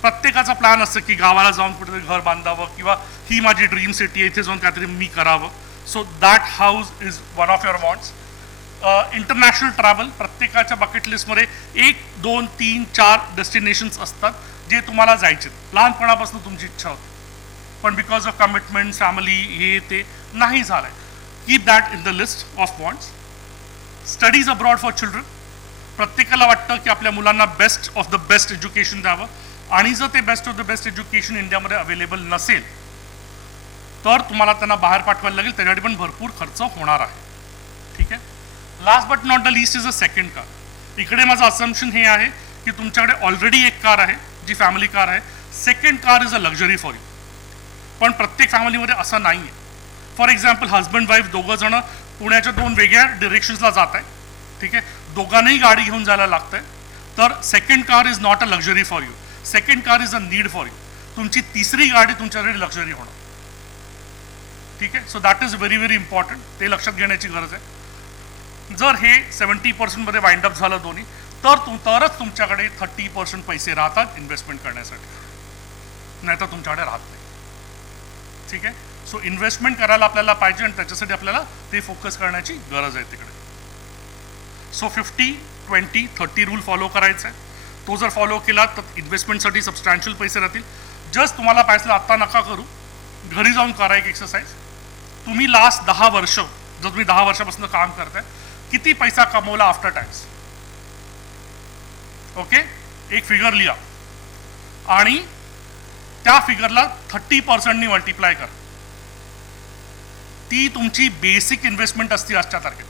प्रत्येकाचा प्लॅन असतं की गावाला जाऊन कुठेतरी घर बांधावं किंवा ही माझी ड्रीम सिटी आहे, इथे जाऊन काहीतरी मी करावं. So that house is one of your wants. International travel, प्रत्येकाच्या बकेट लिस्टमध्ये 1, 2, 3, 4 डेस्टिनेशन्स असतात जे तुम्हाला जायचे. लहानपणापासून तुमची इच्छा होती पण बिकॉज ऑफ कमिटमेंट, फॅमिली, हे ते नाही झालं आहे. Keep that in the list of wants. Studies abroad for children. प्रत्येकाला वाटतं की आपल्या मुलांना best of the best education द्यावं, आणि जर ते best of the best education इंडियामध्ये अवेलेबल नसेल तर तुम्हाला त्यांना बाहेर पाठवायला लागेल. त्याच्यासाठी पण भरपूर खर्च होणार आहे. ठीक आहे. Last but not the list is a second car. इकडे माझं असम्पशन हे आहे की तुमच्याकडे ऑलरेडी एक कार आहे जी फॅमिली कार आहे. Second car is a luxury for you. पण प्रत्येक फॅमिलीमध्ये असं नाही आहे. फॉर एक्झाम्पल हजबंड वाईफ दोघं जण पुण्याच्या 2 वेगळ्या डिरेक्शन्सला जात आहे. ठीक आहे. दोघांनाही गाडी घेऊन जायला लागतं आहे. तर second car is not a luxury for you. Second car is a need for you. तुमची तिसरी गाडी तुमच्यासाठी लक्झरी होणं. ठीक आहे. So that is very very important. ते लक्षात घेण्याची गरज आहे. जर हे 70%मध्ये वाइंड अप झालं दोन्ही तरच तुमच्याकडे 30% पैसे राहतात इन्व्हेस्टमेंट करण्यासाठी, नाही तर तुमच्याकडे राहत नाही. ठीक आहे. सो इन्व्हेस्टमेंट करायला आपल्याला पाहिजे आणि त्याच्यासाठी आपल्याला ते फोकस करण्याची गरज आहे तिकडे. सो 50-20-30 रूल फॉलो करायचा आहे. तो जर फॉलो केला तर इन्व्हेस्टमेंटसाठी सबस्टॅन्शियल पैसे राहतील. जस्ट तुम्हाला पाहिजे आत्ता नका करू, घरी जाऊन करा एक एक्सरसाइज. तुम्ही लास्ट 10 वर्ष, जर तुम्ही 10 वर्षापासून काम करताय, किती पैसा कमवला आफ्टर टॅक्स. ओके. एक फिगर लिहा आणि त्या फिगरला 30%नी मल्टिप्लाय करा. ती तुमची बेसिक इन्व्हेस्टमेंट असते आजच्या तारखेत.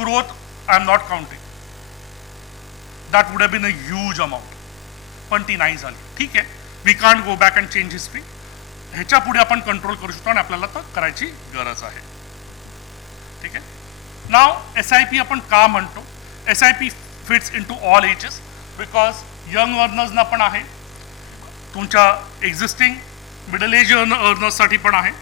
Growth I am not counting. That would have been a huge amount, पण ती नाही झाली. ठीक आहे. We can't go back and change history. ह्याच्या पुढे आपण कंट्रोल करू शकतो आणि आपल्याला तर करायची गरज आहे. ठीक आहे. नाव SIP आपण का म्हणतो. SIP fits in to all ages because young अर्नर्सना पण आहे, तुमच्या एक्झिस्टिंग मिडल एज अर्नर्ससाठी पण आहे,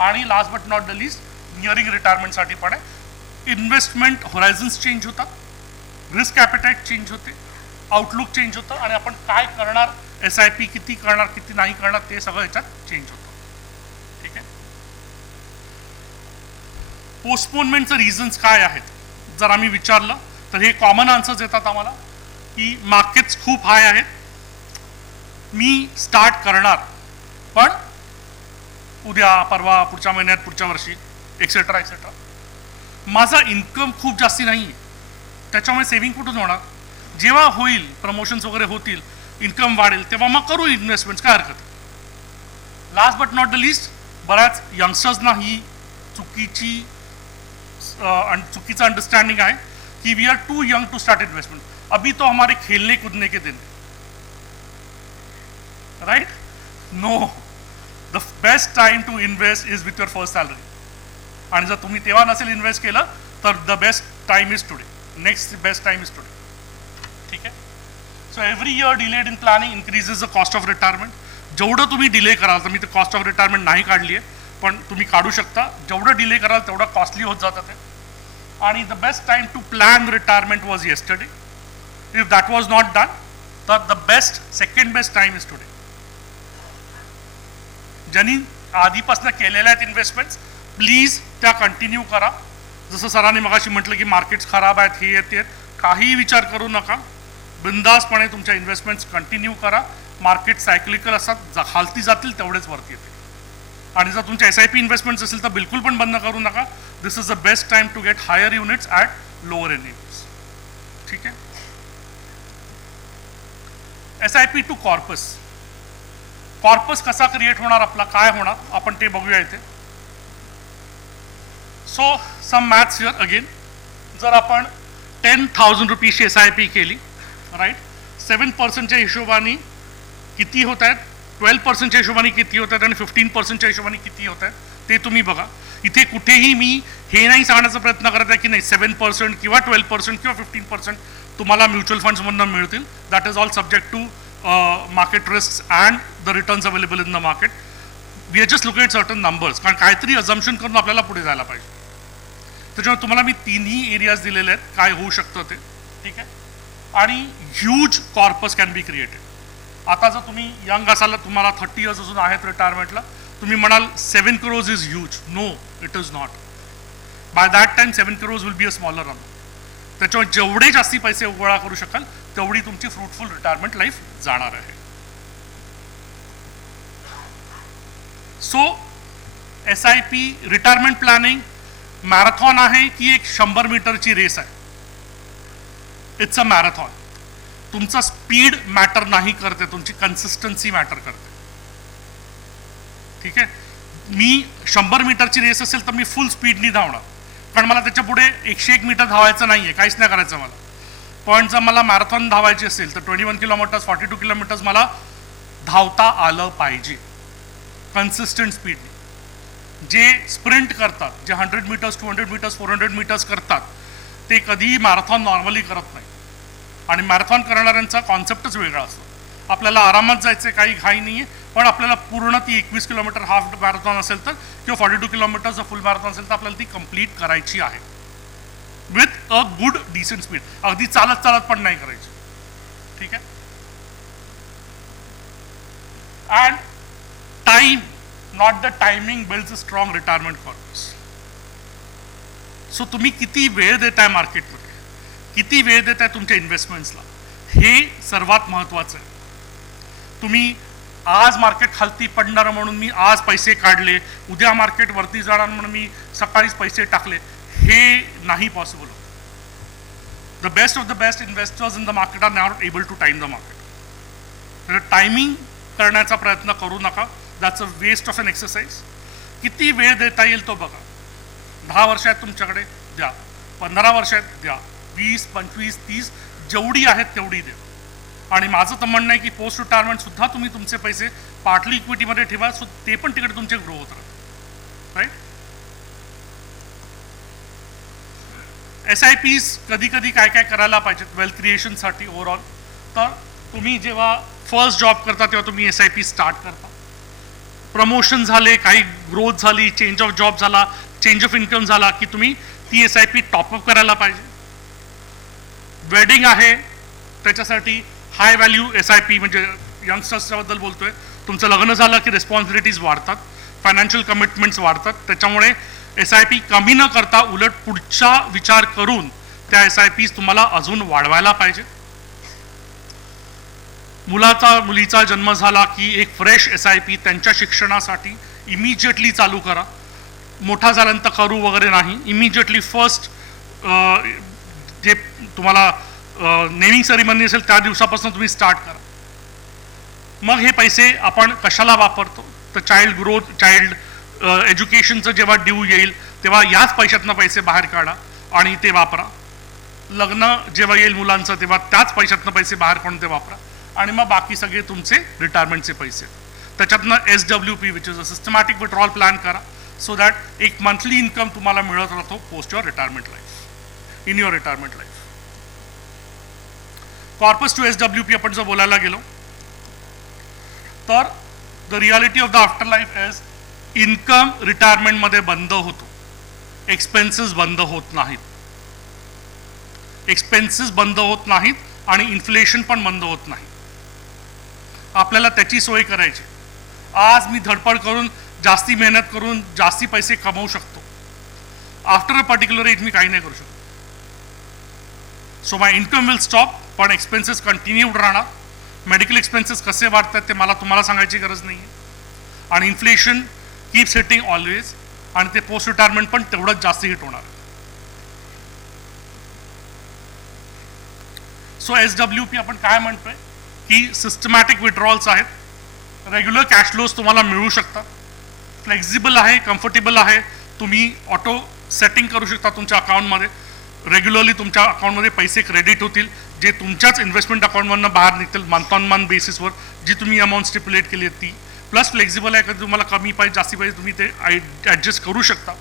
आणि last but not the least nearing रिटायरमेंटसाठी पण आहे. इन्व्हेस्टमेंट होरायझन्स चेंज होतात, रिस्क ॲपेटाईट चेंज होते, आउटलुक चेंज होतं, आणि आपण काय करणार, SIP किती करणार किती नाही करणार ते सगळं ह्याच्यात चेंज होतं. ठीक आहे. पोस्टपोनमेंटचं रिझन्स काय आहेत जर आम्ही विचारलं तर हे कॉमन आन्सर्स येतात आम्हाला की मार्केट्स खूप हाय आहेत, मी स्टार्ट करणार पण उद्या, परवा, पुढच्या महिन्यात, पुढच्या वर्षी, एक्सेट्रा एक्सेट्रा. माझा इन्कम खूप जास्ती नाही आहे, त्याच्यामुळे सेव्हिंग कुठून होणार. जेव्हा होईल, प्रमोशन्स वगैरे होतील, इन्कम वाढेल, तेव्हा मग करू इन्व्हेस्टमेंट्स, काय हरकत. Last but not the least, बऱ्याच यंगस्टर्सना ही चुकीचा अंडरस्टँडिंग आहे कि we are too young to start investment, अभी तो हमारे खेलने कूदने के दिन. Right. No, the best time to invest is with your first salary. आणि जर तुम्ही तेव्हा नसेल इन्व्हेस्ट केलं तर the best time is today. Next best time is today. ठीक आहे. So every year delayed in planning increases the cost of retirement. जेवढं तुम्ही डिले कराल, तर मी ते कॉस्ट ऑफ रिटायरमेंट नाही काढली आहे, पण तुम्ही काढू शकता. जेवढं डिले कराल तेवढं कॉस्टली होत जातं ते. आणि the best time to plan retirement was yesterday. If that was not done तर the best, second best time is today. ज्यांनी आधीपासून केलेल्या आहेत इन्व्हेस्टमेंट्स, प्लीज त्या कंटिन्यू करा. जसं सरांनी मगाशी म्हटलं की मार्केट्स खराब आहेत, हे येते, काहीही विचार करू नका, बिंदासपणे तुमच्या इन्व्हेस्टमेंट्स कंटिन्यू करा. मार्केट सायक्लिकल असतात, खालती जातील तेवढेच वरती येतील. आणि जर तुमच्या SIP इन्व्हेस्टमेंट्स असेल तर बिलकुल पण बंद करू नका. This is the best time to get higher units at lower NAVs. ठीक आहे. SIP to corpus. कॉर्पस कसा क्रिएट होणार, आपला काय होणार, आपण ते बघूया इथे. So some maths here again. जर आपण 10,000 रुपीजची SIP केली, राईट, 7%च्या हिशोबाने किती होत आहेत, 12%च्या हिशोबाने किती होत आहेत आणि 15%च्या हिशोबाने किती होत आहेत ते तुम्ही बघा. इथे कुठेही मी हे नाही सांगण्याचा प्रयत्न करत आहे की नाही 7% किंवा 12% किंवा 15% तुम्हाला म्युच्युअल फंड्समधून मिळतील. That is all subject to market risk and the returns available in the market. We are just looking at certain numbers, कारण काहीतरी अझम्पशन करून आपल्याला पुढे जायला पाहिजे. त्याच्यामुळे तुम्हाला मी तिन्ही एरियाज दिलेले आहेत काय होऊ शकतं ते. ठीक आहे. आणि huge corpus can be created. आता जर तुम्ही यंग असाल, तुम्हाला 30 इयर्स अजून आहेत रिटायरमेंटला, तुम्ही म्हणाल 7 crores is huge. No, it is not. By that time 7 crores will be a smaller amount. त्याच्यामुळे जेवढे जास्ती पैसे गोळा करू शकाल तेवढी तुमची फ्रुटफुल रिटायरमेंट लाईफ जाणार आहे. So SIP retirement planning marathon आहे की एक 100 मीटरची रेस आहे. It's a marathon. तुमचा स्पीड मॅटर नाही करते, तुमची कन्सिस्टन्सी मॅटर करते. ठीक आहे. मी 100 मीटरची रेस असेल तर मी फुल स्पीडनी धावणार, कारण मला त्याच्या पुढे 101 मीटर धावायचं नाही आहे, काहीच नाही करायचं मला. पण जर मला मॅरेथॉन धावायची असेल तर 21 किलोमीटर्स 42 किलोमीटर्स मला धावता आलं पाहिजे कन्सिस्टंट स्पीडनी. जे स्प्रिंट करतात, जे 100 मीटर्स 200 मीटर्स 400 मीटर्स करतात, ते कधीही मॅरेथॉन नॉर्मली करत नाही. आणि मॅरेथॉन करणाऱ्यांचा कॉन्सेप्टच वेगळा असतो. आपल्याला आरामात जायचं, काही घाई नाही आहे, पण आपल्याला पूर्ण ती 21 किलोमीटर हाफ मॅरेथॉन असेल तर किंवा 42 किलोमीटरचं फुल मॅरेथॉन असेल तर आपल्याला ती कंप्लीट करायची आहे with a good decent speed. अगदी चालत चालत पण नाही करायची. ठीक आहे. And time, not the timing builds a strong retirement corpus. So तुम्ही किती वेळ देताय मार्केटमध्ये, किती वेळ देताय तुमच्या इन्व्हेस्टमेंट्सला, हे सर्वात महत्त्वाचं आहे. तुम्ही आज मार्केट खालती पडणार म्हणून मी आज पैसे काढले, उद्या मार्केट वरती जाणार म्हणून मी सकाळीच पैसे टाकले, हे नाही possible. The best of the best investors in the market are not able to time the market. तर टायमिंग करण्याचा प्रयत्न करू नका. That's a waste of an exercise. किती वेळ देता येईल तो बघा. 10 वर्ष आहेत तुमच्याकडे, द्या. 15 वर्ष आहेत, द्या. 20, 25, 30 जेवढी आहेत तेवढी द्या. आणि माझं तर म्हणणं आहे की पोस्ट रिटायरमेंट सुद्धा तुम्ही तुमचे पैसे पार्टली इक्विटीमध्ये ठेवा, सो ते पण तिकडे तुमचे ग्रो होत राहतात. राईट. SIPs कधी कधी काय काय करायला पाहिजेत वेल्थ क्रिएशनसाठी ओव्हरऑल. तर तुम्ही जेव्हा फर्स्ट जॉब करता तेव्हा तुम्ही SIP स्टार्ट करता. प्रमोशन झाले, काही ग्रोथ झाली, चेंज ऑफ जॉब झाला, चेंज ऑफ इन्कम झाला की तुम्ही ती SIP टॉपअप करायला पाहिजे. वेडिंग आहे त्याच्यासाठी हाय व्हॅल्यू SIP, म्हणजे यंगस्टर्सच्याबद्दल बोलतोय. तुमचं लग्न झालं की रिस्पॉन्सिबिलिटीज वाढतात, फायनान्शियल कमिटमेंट्स वाढतात. त्याच्यामुळे SIP कमी न करता उलट पुढचा विचार करून त्या SIPs तुम्हाला अजून वाढवायला पाहिजे. मुलीचा जन्म झाला की एक फ्रेश SIP त्यांच्या शिक्षणासाठी इमिजिएटली चालू करा. मोठा झाल्यानंतर करू वगैरे नाही, इमिजिएटली फर्स्ट जे तुम्हाला नेमिंग सेरेमनी असेल त्या दिवसापासून तुम्ही स्टार्ट करा. मग हे पैसे आपण कशाला वापरतो तर चाइल्ड ग्रोथ, चाइल्ड एज्युकेशनचं जेव्हा ड्यू येईल तेव्हा याच पैशातनं पैसे बाहेर काढा आणि ते वापरा. लग्न जेव्हा येईल मुलांचं तेव्हा त्याच पैशातनं पैसे बाहेर काढून ते वापरा. आणि मग बाकी सगळे तुमचे रिटायरमेंटचे पैसे त्याच्यातनं SWP which is a systematic withdrawal plan करा, सो दॅट एक मंथली इन्कम तुम्हाला मिळत राहतो post your retirement life, in your retirement life. Corpus to SWP आपण जर बोलायला गेलो तर the reality of the after life is income रिटायरमेंटमध्ये बंद होतो, एक्सपेन्सेस बंद होत नाहीत. एक्सपेन्सेस बंद होत नाहीत आणि इन्फ्लेशन पण बंद होत नाही. आपल्याला त्याची सोय करायची. आज मी धडपड करून जास्ती मेहनत करून जास्ती पैसे कमवू शकतो, आफ्टर अ पर्टिक्युलर एज मी काही नाही करू शकतो. So my income will stop, पण एक्सपेन्सेस कंटिन्यूड राहणार. मेडिकल एक्सपेन्सेस कसे वाढतात ते मला तुम्हाला सांगायची गरज नाही आहे. आणि इन्फ्लेशन कीप्स हिटिंग ऑलवेज. आणि ते पोस्ट रिटायरमेंट पण तेवढंच जास्त हिट होणार. सो SWP आपण काय म्हणतोय की सिस्टमॅटिक विड्रॉल्स आहेत, रेग्युलर कॅश फ्लोज तुम्हाला मिळू शकतात, फ्लेक्झिबल आहे, कम्फर्टेबल आहे, तुम्ही ऑटो सेटिंग करू शकता तुमच्या अकाउंटमध्ये, रेग्युलरली तुमच्या अकाउंटमध्ये पैसे क्रेडिट होतील जे तुमच्याच इन्व्हेस्टमेंट अकाउंटमधनं बाहेर निघतील मंथ ऑन मंथ बेसिसवर, जी तुम्ही अमाऊंट स्टिप्युलेट केली आहे ती. प्लस फ्लेक्झिबल आहे, कधी तुम्हाला कमी पाहिजे जास्ती पाहिजे तुम्ही ते ॲडजस्ट करू शकता.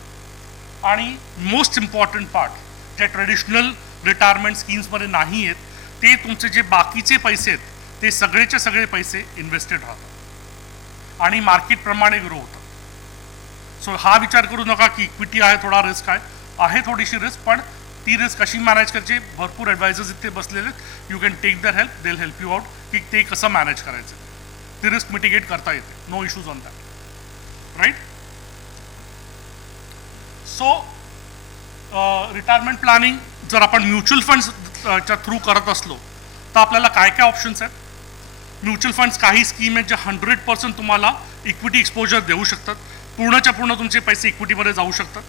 आणि मोस्ट इम्पॉर्टंट पार्ट जे ट्रेडिशनल रिटायरमेंट स्कीम्समध्ये नाही आहेत ते तुमचे जे बाकीचे पैसे आहेत ते सगळेचे सगळे पैसे इन्व्हेस्टेड राहतात आणि मार्केटप्रमाणे ग्रो होतात. सो हा विचार करू नका की इक्विटी आहे थोडा रिस्क आहे थोडीशी रिस्क, पण ती रिस्क कशी मॅनेज करायची, भरपूर ॲडवायझर्स इथे बसलेले आहेत, यू कॅन टेक दर help, they help you out की ते कसं मॅनेज करायचं, ती रिस्क मिटिगेट करता येते, no issues on that, right. So retirement planning जर आपण म्युच्युअल फंड्सच्या थ्रू करत असलो तर आपल्याला काय काय ऑप्शन्स आहेत. म्युच्युअल फंड्स काही स्कीम आहेत ज्या 100% तुम्हाला इक्विटी एक्सपोजर देऊ शकतात, पूर्णच्या पूर्ण तुमचे पैसे इक्विटीमध्ये जाऊ शकतात.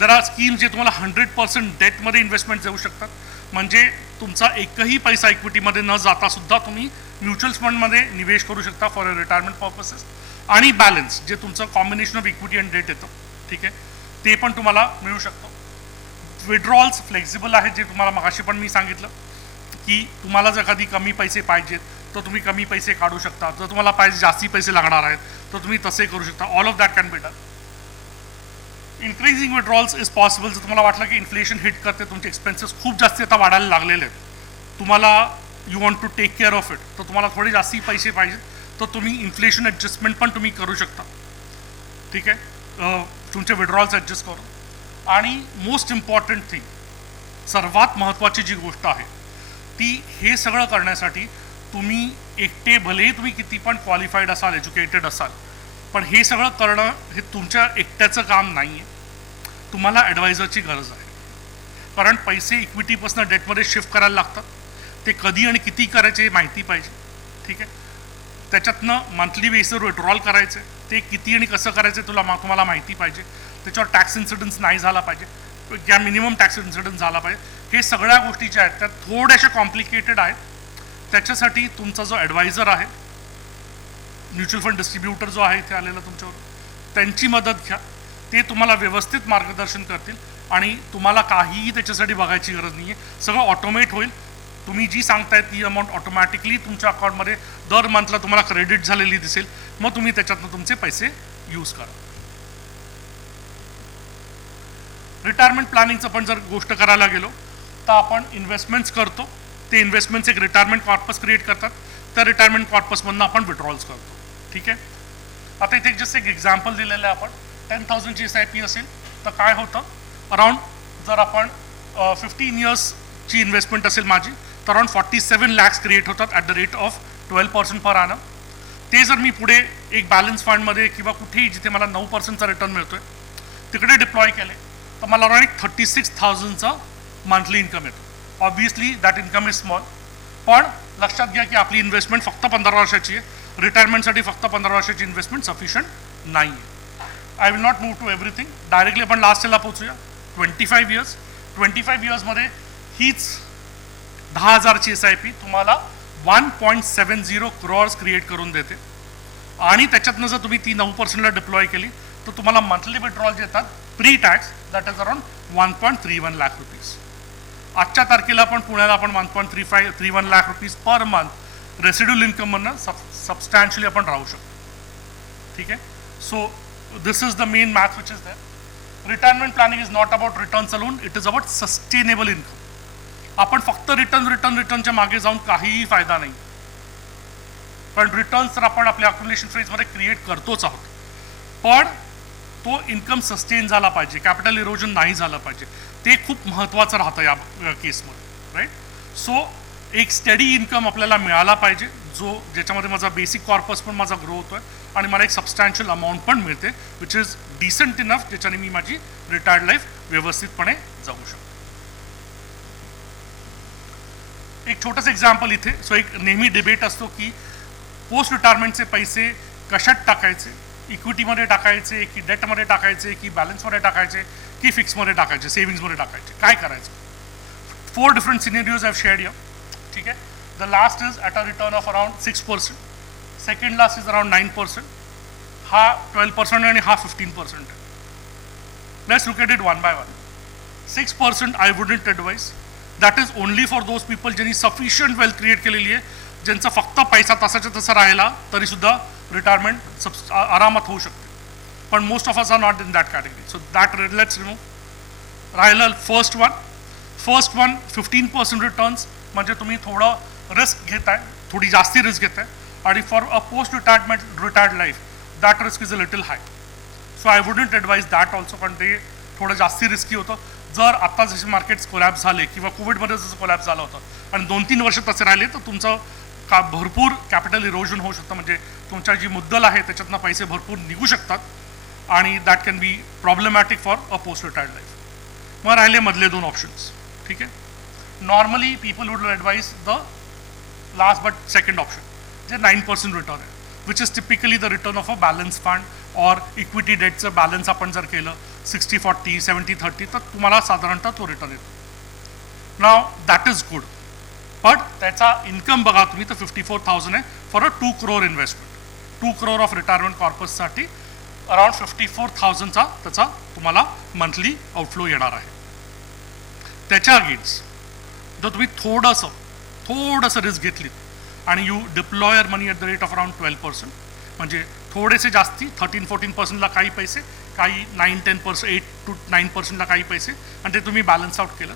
देर आर स्कीम्स जे तुम्हाला 100% डेटमध्ये इन्व्हेस्टमेंट देऊ शकतात, म्हणजे तुमचा एकही पैसा इक्विटीमध्ये न जाता सुद्धा तुम्ही म्युच्युअल फंडमध्ये निवेश करू शकता फॉर अ रिटायरमेंट पर्पसेस. आणि बॅलन्स जे तुमचं combination of equity and debt येतं, ठीक आहे, ते पण तुम्हाला मिळू शकतं. विड्रॉल्स फ्लेक्झिबल आहेत, जे तुम्हाला मगाशी पण मी सांगितलं की तुम्हाला जर कधी कमी पैसे पाहिजेत तर तुम्ही कमी पैसे काढू शकता, जर तुम्हाला पाहिजे जास्ती पैसे लागणार आहेत तर तुम्ही तसे करू शकता. All of that can be done. Increasing withdrawals is possible. जर तुम्हाला वाटलं की इन्फ्लेशन हिट करते, तुमचे एक्सपेन्सेस खूप जास्त आता वाढायला लागलेले आहेत, तुम्हाला you want to take care of it, तर तुम्हाला थोडे जास्ती पैसे पाहिजेत तर तुम्ही इन्फ्लेशन ॲडजस्टमेंट पण तुम्ही करू शकता, ठीक आहे, तुमचे विड्रॉल्स ॲडजस्ट करून. आणि मोस्ट इम्पॉर्टंट थिंग, सर्वात महत्त्वाची जी गोष्ट आहे ती हे सगळं करण्यासाठी तुम्ही एकटे, भलेही तुम्ही किती पण क्वालिफाईड असाल, एज्युकेटेड असाल, पण हे सगळं करणं हे तुमच्या एकट्याचं काम नाही आहे, तुम्हाला ॲडवायझरची गरज आहे. कारण पैसे इक्विटीपासून डेटमध्ये शिफ्ट करायला लागतात, ते कधी आणि किती करायचे हे माहिती पाहिजे, ठीक आहे, त्याच्यातनं मंथली बेसिसवर विड्रॉल करायचे, ते किती आणि कसं करायचं तुम्हाला माहिती पाहिजे, त्याच्यावर टॅक्स इन्सिडन्स नाही झाला पाहिजे, या मिनिमम टॅक्स इन्सिडन्स झाला पाहिजे. हे सगळ्या गोष्टी ज्या आहेत त्या थोड्याशा कॉम्प्लिकेटेड आहेत. त्याच्यासाठी तुमचा जो ॲडवायझर आहे, म्युच्युअल फंड डिस्ट्रीब्युटर जो आहे इथे आलेला तुमच्यावर, त्यांची मदत घ्या, ते तुम्हाला व्यवस्थित मार्गदर्शन करतील आणि तुम्हाला काहीही त्याच्यासाठी बघायची गरज नाही आहे, सगळं ऑटोमेट होईल. तुम्ही जी सांगताय ती अमाऊंट ऑटोमॅटिकली तुमच्या अकाउंटमध्ये दर मंथला तुम्हाला क्रेडिट झालेली दिसेल, मग तुम्ही त्याच्यातनं तुमचे पैसे यूज करा. रिटायरमेंट प्लॅनिंगचं पण जर गोष्ट करायला गेलो तर आपण इन्व्हेस्टमेंट्स करतो, ते इन्व्हेस्टमेंट्स एक रिटायरमेंट कॉर्पस क्रिएट करतात, त्या रिटायरमेंट कॉर्पसमधनं आपण विड्रॉल्स करतो, ठीक आहे. आता इथे जस्ट एक एक्झाम्पल दिलेलं आहे, आपण 10,000ची SIP असेल तर काय होतं, अराउंड जर आपण 15 इयर्सची इन्व्हेस्टमेंट असेल माझी तर अराउंड 47 lakhs क्रिएट होतात at the rate of 12% per annum. ते जर मी पुढे एक बॅलन्स फंडमध्ये किंवा कुठेही जिथे मला 9%चा रिटर्न मिळतोय तिकडे डिप्लॉय केले तर मला अराउंड 36,000चा मंथली इन्कम येतो. Obviously that income is small, पण लक्षात घ्या की आपली इन्व्हेस्टमेंट फक्त 15 वर्षाची आहे, रिटायरमेंटसाठी फक्त 15 वर्षाची इन्व्हेस्टमेंट सफिशियंट नाही आहे. I will not move to everything, directly आपण लास्ट याला पोहोचूया. 25 इयर्स. 25 इयर्समध्ये हीच 10,000ची SIP तुम्हाला 1.70 crores क्रिएट करून देते आणि त्याच्यातनं जर तुम्ही ती 9%ला डिप्लॉय केली तर तुम्हाला मंथली विड्रॉल जे येतात pre tax that is around 1.31 lakh rupees. आजच्या तारखेला पण पुण्याला आपण 1.31 lakh rupees per month residual इन्कममधनं सबस्टॅन्शियली आपण राहू शकतो, ठीक आहे. So this is the main math which is there. Retirement planning is not about returns alone, it is about sustainable income. आपण फक्त रिटर्नच्या मागे जाऊन काहीही फायदा नाही, पण रिटर्न्स तर आपण आपल्या अक्युमुलेशन फेजमध्ये क्रिएट करतोच आहोत, पण तो इन्कम सस्टेन झाला पाहिजे, कॅपिटल इरोजन नाही झालं पाहिजे, ते खूप महत्त्वाचं राहतं या केसमध्ये, राईट. सो एक स्टडी इन्कम आपल्याला मिळाला पाहिजे, ज्याच्यामध्ये माझा बेसिक कॉर्पस पण माझा ग्रो होतोय आणि मला एक सबस्टॅन्शियल अमाऊंट पण मिळते विच इज डिसेंट इनफ, ज्याच्याने मी माझी रिटायर्ड लाईफ व्यवस्थितपणे जगू शकतो. एक छोटंसं एक्झाम्पल इथे. सो एक नेहमी डिबेट असतो की पोस्ट रिटायरमेंटचे पैसे कशात टाकायचे. इक्विटीमध्ये टाकायचे की डेटमध्ये टाकायचे की बॅलन्समध्ये टाकायचे की फिक्समध्ये टाकायचे, सेव्हिंग्समध्ये टाकायचे, काय करायचं? 4 different scenarios have shared here. ठीक आहे. The last is at a return of around 6%, second last is around 9%, हा 12% आणि हा 15% आहे. Let's look at it one by one. 6% I wouldn't advise. That is only for those people ज्यांनी sufficient wealth create केलेली आहे, ज्यांचा फक्त पैसा तसाच्या तसा राहिला तरीसुद्धा रिटायरमेंट आरामात होऊ शकते. पण most of us are not in that category. So that let's remove. राहिलं फर्स्ट वन 15% रिटर्न्स, म्हणजे तुम्ही थोडं रिस्क घेताय, थोडी जास्ती रिस्क घेताय, आणि for a post retired life that risk is a little high. So I wouldn't advise that also, कारण ते थोडं जास्ती रिस्की होतं. जर आत्ता जसे मार्केट्स कोलॅप्स झाले किंवा कोविडमध्ये जसं कोलॅप्स झालं होतं आणि 2-3 वर्ष तसे राहिले तर तुमचं भरपूर कॅपिटल इरोजन होऊ शकतं. म्हणजे तुमच्या जी मुद्दल आहे त्याच्यातनं पैसे भरपूर निघू शकतात आणि that can be problematic for a post retired life. मग राहिले मधले 2 ऑप्शन्स. ठीक आहे. Normally people would advise the last but second option, जे 9% रिटर्न आहे, which is typically the return of a balance fund और इक्विटी डेटचं बॅलन्स आपण जर केलं 60-40, 70-30, तर तुम्हाला साधारणतः तो रिटर्न येतो. Now that is good, but त्याचा इन्कम बघा तुम्ही तर 54,000 आहे for a 2 crore investment. 2 crore of retirement कॉर्पससाठी अराउंड 54,000चा त्याचा तुम्हाला मंथली आउटफ्लो येणार आहे. त्याच्या अगेन्स्ट जर तुम्ही थोडंसं रिस्क घेतलीत आणि you deployer money at the rate of around 12%, म्हणजे थोडेसे जास्ती 13-14%ला काही पैसे, काही 9-10%, 8 to 9%ला काही पैसे, आणि ते तुम्ही बॅलन्स आउट केलं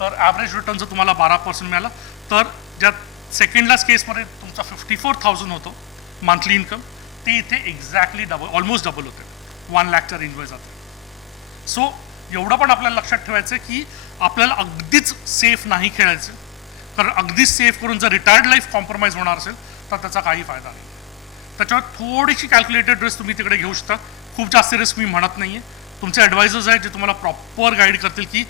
तर ॲव्हरेज रिटर्न जर तुम्हाला 12% मिळाला, तर ज्या सेकंडलाच केसमध्ये तुमचा 54,000 होतो मंथली इन्कम, ते इथे एक्झॅक्टली ऑलमोस्ट डबल होते, 1 लाखच्या रेंजवर जाते. सो एवढं पण आपल्याला लक्षात ठेवायचं की आपल्याला अगदीच सेफ नाही खेळायचं, कारण अगदीच सेफ करून जर रिटायर्ड लाईफ कॉम्प्रोमाइज होणार असेल तर त्याचा काही फायदा नाही. त्याच्यावर थोडीशी कॅल्क्युलेटेड रिस्क तुम्ही तिकडे घेऊ शकता. खूप जास्त रिस्क मी म्हणत नाही आहे. तुमचे ॲडवायझर्स आहेत जे तुम्हाला प्रॉपर गाईड करतील की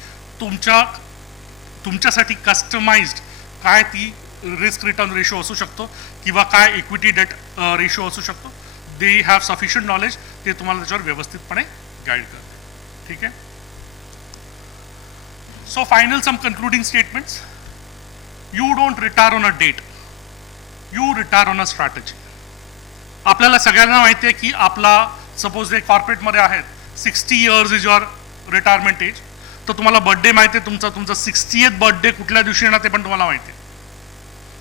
तुमच्यासाठी कस्टमाइज्ड काय ती रिस्क रिटर्न रेशो असू शकतो किंवा काय इक्विटी डेट रेशो असू शकतो. दे हॅव सफिशियंट नॉलेज, ते तुम्हाला त्याच्यावर व्यवस्थितपणे गाईड करते. ठीक आहे. So final some concluding statements. You don't retire on a date, you retire on a strategy. आपल्याला सगळ्यांना माहिती आहे की आपला सपोज ते कॉर्पोरेटमध्ये आहेत 60 years is your retirement age, तर तुम्हाला बर्थडे माहिती आहे तुमचा 60th बर्थडे कुठल्या दिवशी येणार ते पण तुम्हाला माहिती आहे.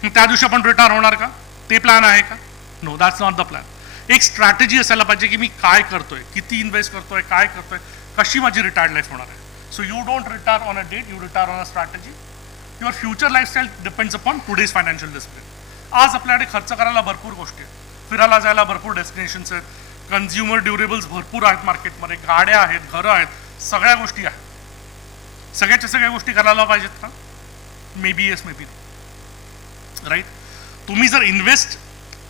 मग त्या दिवशी आपण रिटायर होणार का? ते प्लॅन आहे का? No, that's not the plan. एक स्ट्रॅटेजी असायला पाहिजे की मी काय करतोय, किती इन्व्हेस्ट करतोय, काय करतोय, कशी माझी रिटायर्ड लाईफ होणार आहे. So you don't retire on a date, you retire on a strategy. Your future lifestyle depends upon today's financial discipline. आज आपल्याकडे खर्च करायला भरपूर गोष्टी आहेत, फिरायला जायला भरपूर डेस्टिनेशन्स आहेत, कन्झ्युमर ड्युरेबल्स भरपूर आहेत मार्केटमध्ये, गाड्या आहेत, घरं आहेत, सगळ्या गोष्टी आहेत. सगळ्याच्या सगळ्या गोष्टी करायला पाहिजेत का? May be yes, may be नाही. राईट. तुम्ही जर इन्व्हेस्ट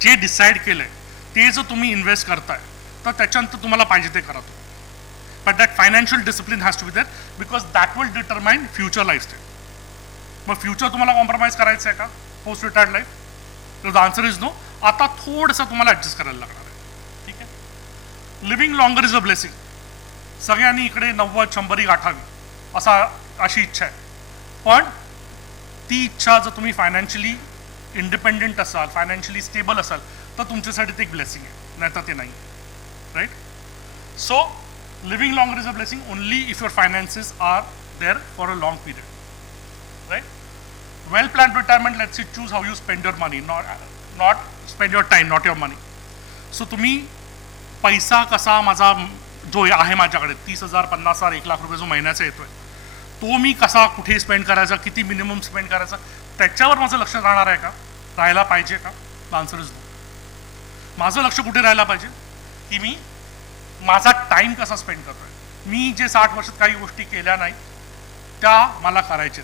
जे डिसाईड केलंय ते जर तुम्ही इन्व्हेस्ट करताय तर त्याच्यानंतर तुम्हाला पाहिजे ते करा तुम्ही. But that financial discipline has to be there, because that will determine future lifestyle. मग फ्युचर तुम्हाला कॉम्प्रोमाइज करायचं आहे का पोस्ट रिटायर्ड लाईफ? तर द आन्सर इज नो. आता थोडंसं तुम्हाला ॲडजस्ट करायला लागणार आहे. ठीक आहे. Living longer is a blessing. सगळ्यांनी इकडे 90-100 गाठावी अशी इच्छा आहे, पण ती इच्छा जर तुम्ही फायनान्शियली इंडिपेंडेंट असाल, फायनान्शियली स्टेबल असाल तर तुमच्यासाठी ते एक ब्लेसिंग आहे, नाही तर ते नाही. Right. So living longer is a blessing only if your finances are there for a long period. Right. Well planned retirement lets you choose how you spend your money, not spend your time, not your money. So तुम्ही पैसा कसा माझा जो आहे माझ्याकडे 30,000, 50,000, 1 लाख रुपये जो महिन्याचा येतोय तो मी कसा कुठे स्पेंड करायचा, किती मिनिमम स्पेंड करायचा, त्याच्यावर माझं लक्ष राहणार आहे का? राहायला पाहिजे का? The answer is no. माझं लक्ष कुठे राहायला पाहिजे की मी माझा टाईम कसा स्पेंड करतोय. मी जे 60 वर्षात काही गोष्टी केल्या नाही त्या मला करायच्या.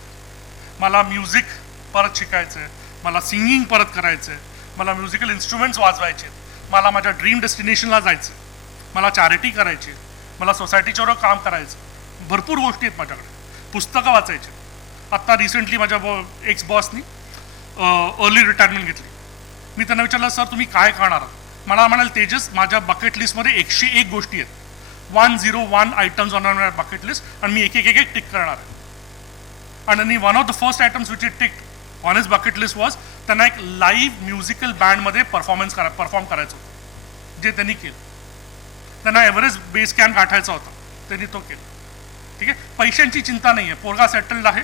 मला म्युझिक परत शिकायचं आहे, मला सिंगिंग परत करायचं आहे, मला म्युझिकल इन्स्ट्रुमेंट्स वाजवायचे आहेत, मला माझ्या ड्रीम डेस्टिनेशनला जायचं, मला चॅरिटी करायची, मला सोसायटीच्यावर काम करायचं, भरपूर गोष्टी आहेत माझ्याकडे. पुस्तकं वाचायची. आत्ता रिसेंटली माझ्या एक्स बॉसनी अर्ली रिटायरमेंट घेतली. मी त्यांना विचारलं, सर तुम्ही काय करणार आहात? मला म्हणाल तेजस माझ्या बकेट लिस्टमध्ये 101 गोष्टी आहेत, 101 items on my bucket list, आणि मी एक एक टिक करणार आहे. आणि one of the first items which it tick on his bucket list was त्यांना एक लाईव्ह म्युझिकल बँडमध्ये परफॉर्म करायचं होतं, जे त्यांनी केलं. त्यांना एव्हरेस्ट बेस कॅम्प गाठायचा होता, त्यांनी तो केला. ठीक आहे, पैशांची चिंता नाही आहे, पोरगा सेटल्ड आहे,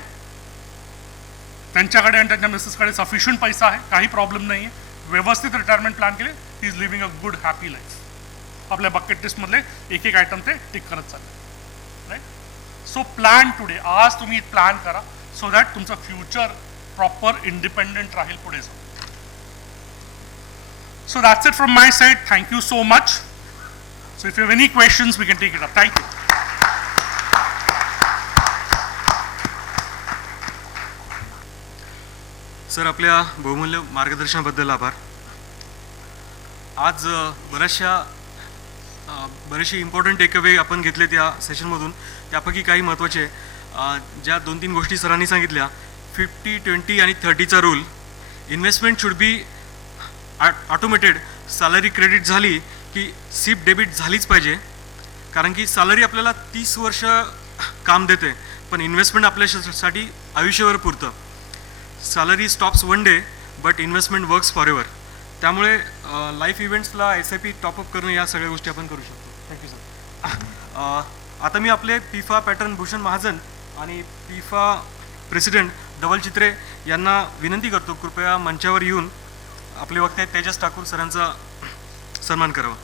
त्यांच्याकडे आणि त्यांच्या मिसेसकडे सफिशियंट पैसा आहे, काही प्रॉब्लेम नाही आहे, व्यवस्थित रिटायरमेंट प्लॅन केले, he is living a good happy life. आपल्या बकेट लिस्टमधले एक एक आयटम ते टिक करत चालले. राईट, सो प्लॅन टुडे, आज तुम्ही प्लॅन करा सो दॅट तुमचं फ्युचर प्रॉपर इंडिपेंडेंट राहील पुढे जाऊन. So that's it from my side. Thank you so much. So if you have any questions, we can take it up. Thank you. Sir, आपल्या बहुमूल्य मार्गदर्शनाबद्दल आभार. आज बरेचसे इम्पॉर्टंट टेकअवे आपण घेतलेत या सेशनमधून. त्यापैकी काही महत्त्वाचे ज्या 2-3 गोष्टी सरांनी सांगितल्या, 50-20 आणि 30चा rule, investment should be automated. Salary credit झाली की सिप डेबिट झालीच पाहिजे, कारण की सॅलरी आपल्याला 30 वर्ष काम देते, पण इन्व्हेस्टमेंट आपल्यासाठी आयुष्यभर पुरतं. Salary stops one day but investment works for ever. त्यामुळे लाईफ इव्हेंट्सला SIP टॉपअप करणं, या सगळ्या गोष्टी आपण करू शकतो. Thank you sir. आता मी आपले पिफा पॅटर्न भूषण महाजन आणि पिफा प्रेसिडेंट धवल चित्रे यांना विनंती करतो, कृपया मंचावर येऊन आपले वक्ते तेजस ठाकूर सरांचा सन्मान करावा.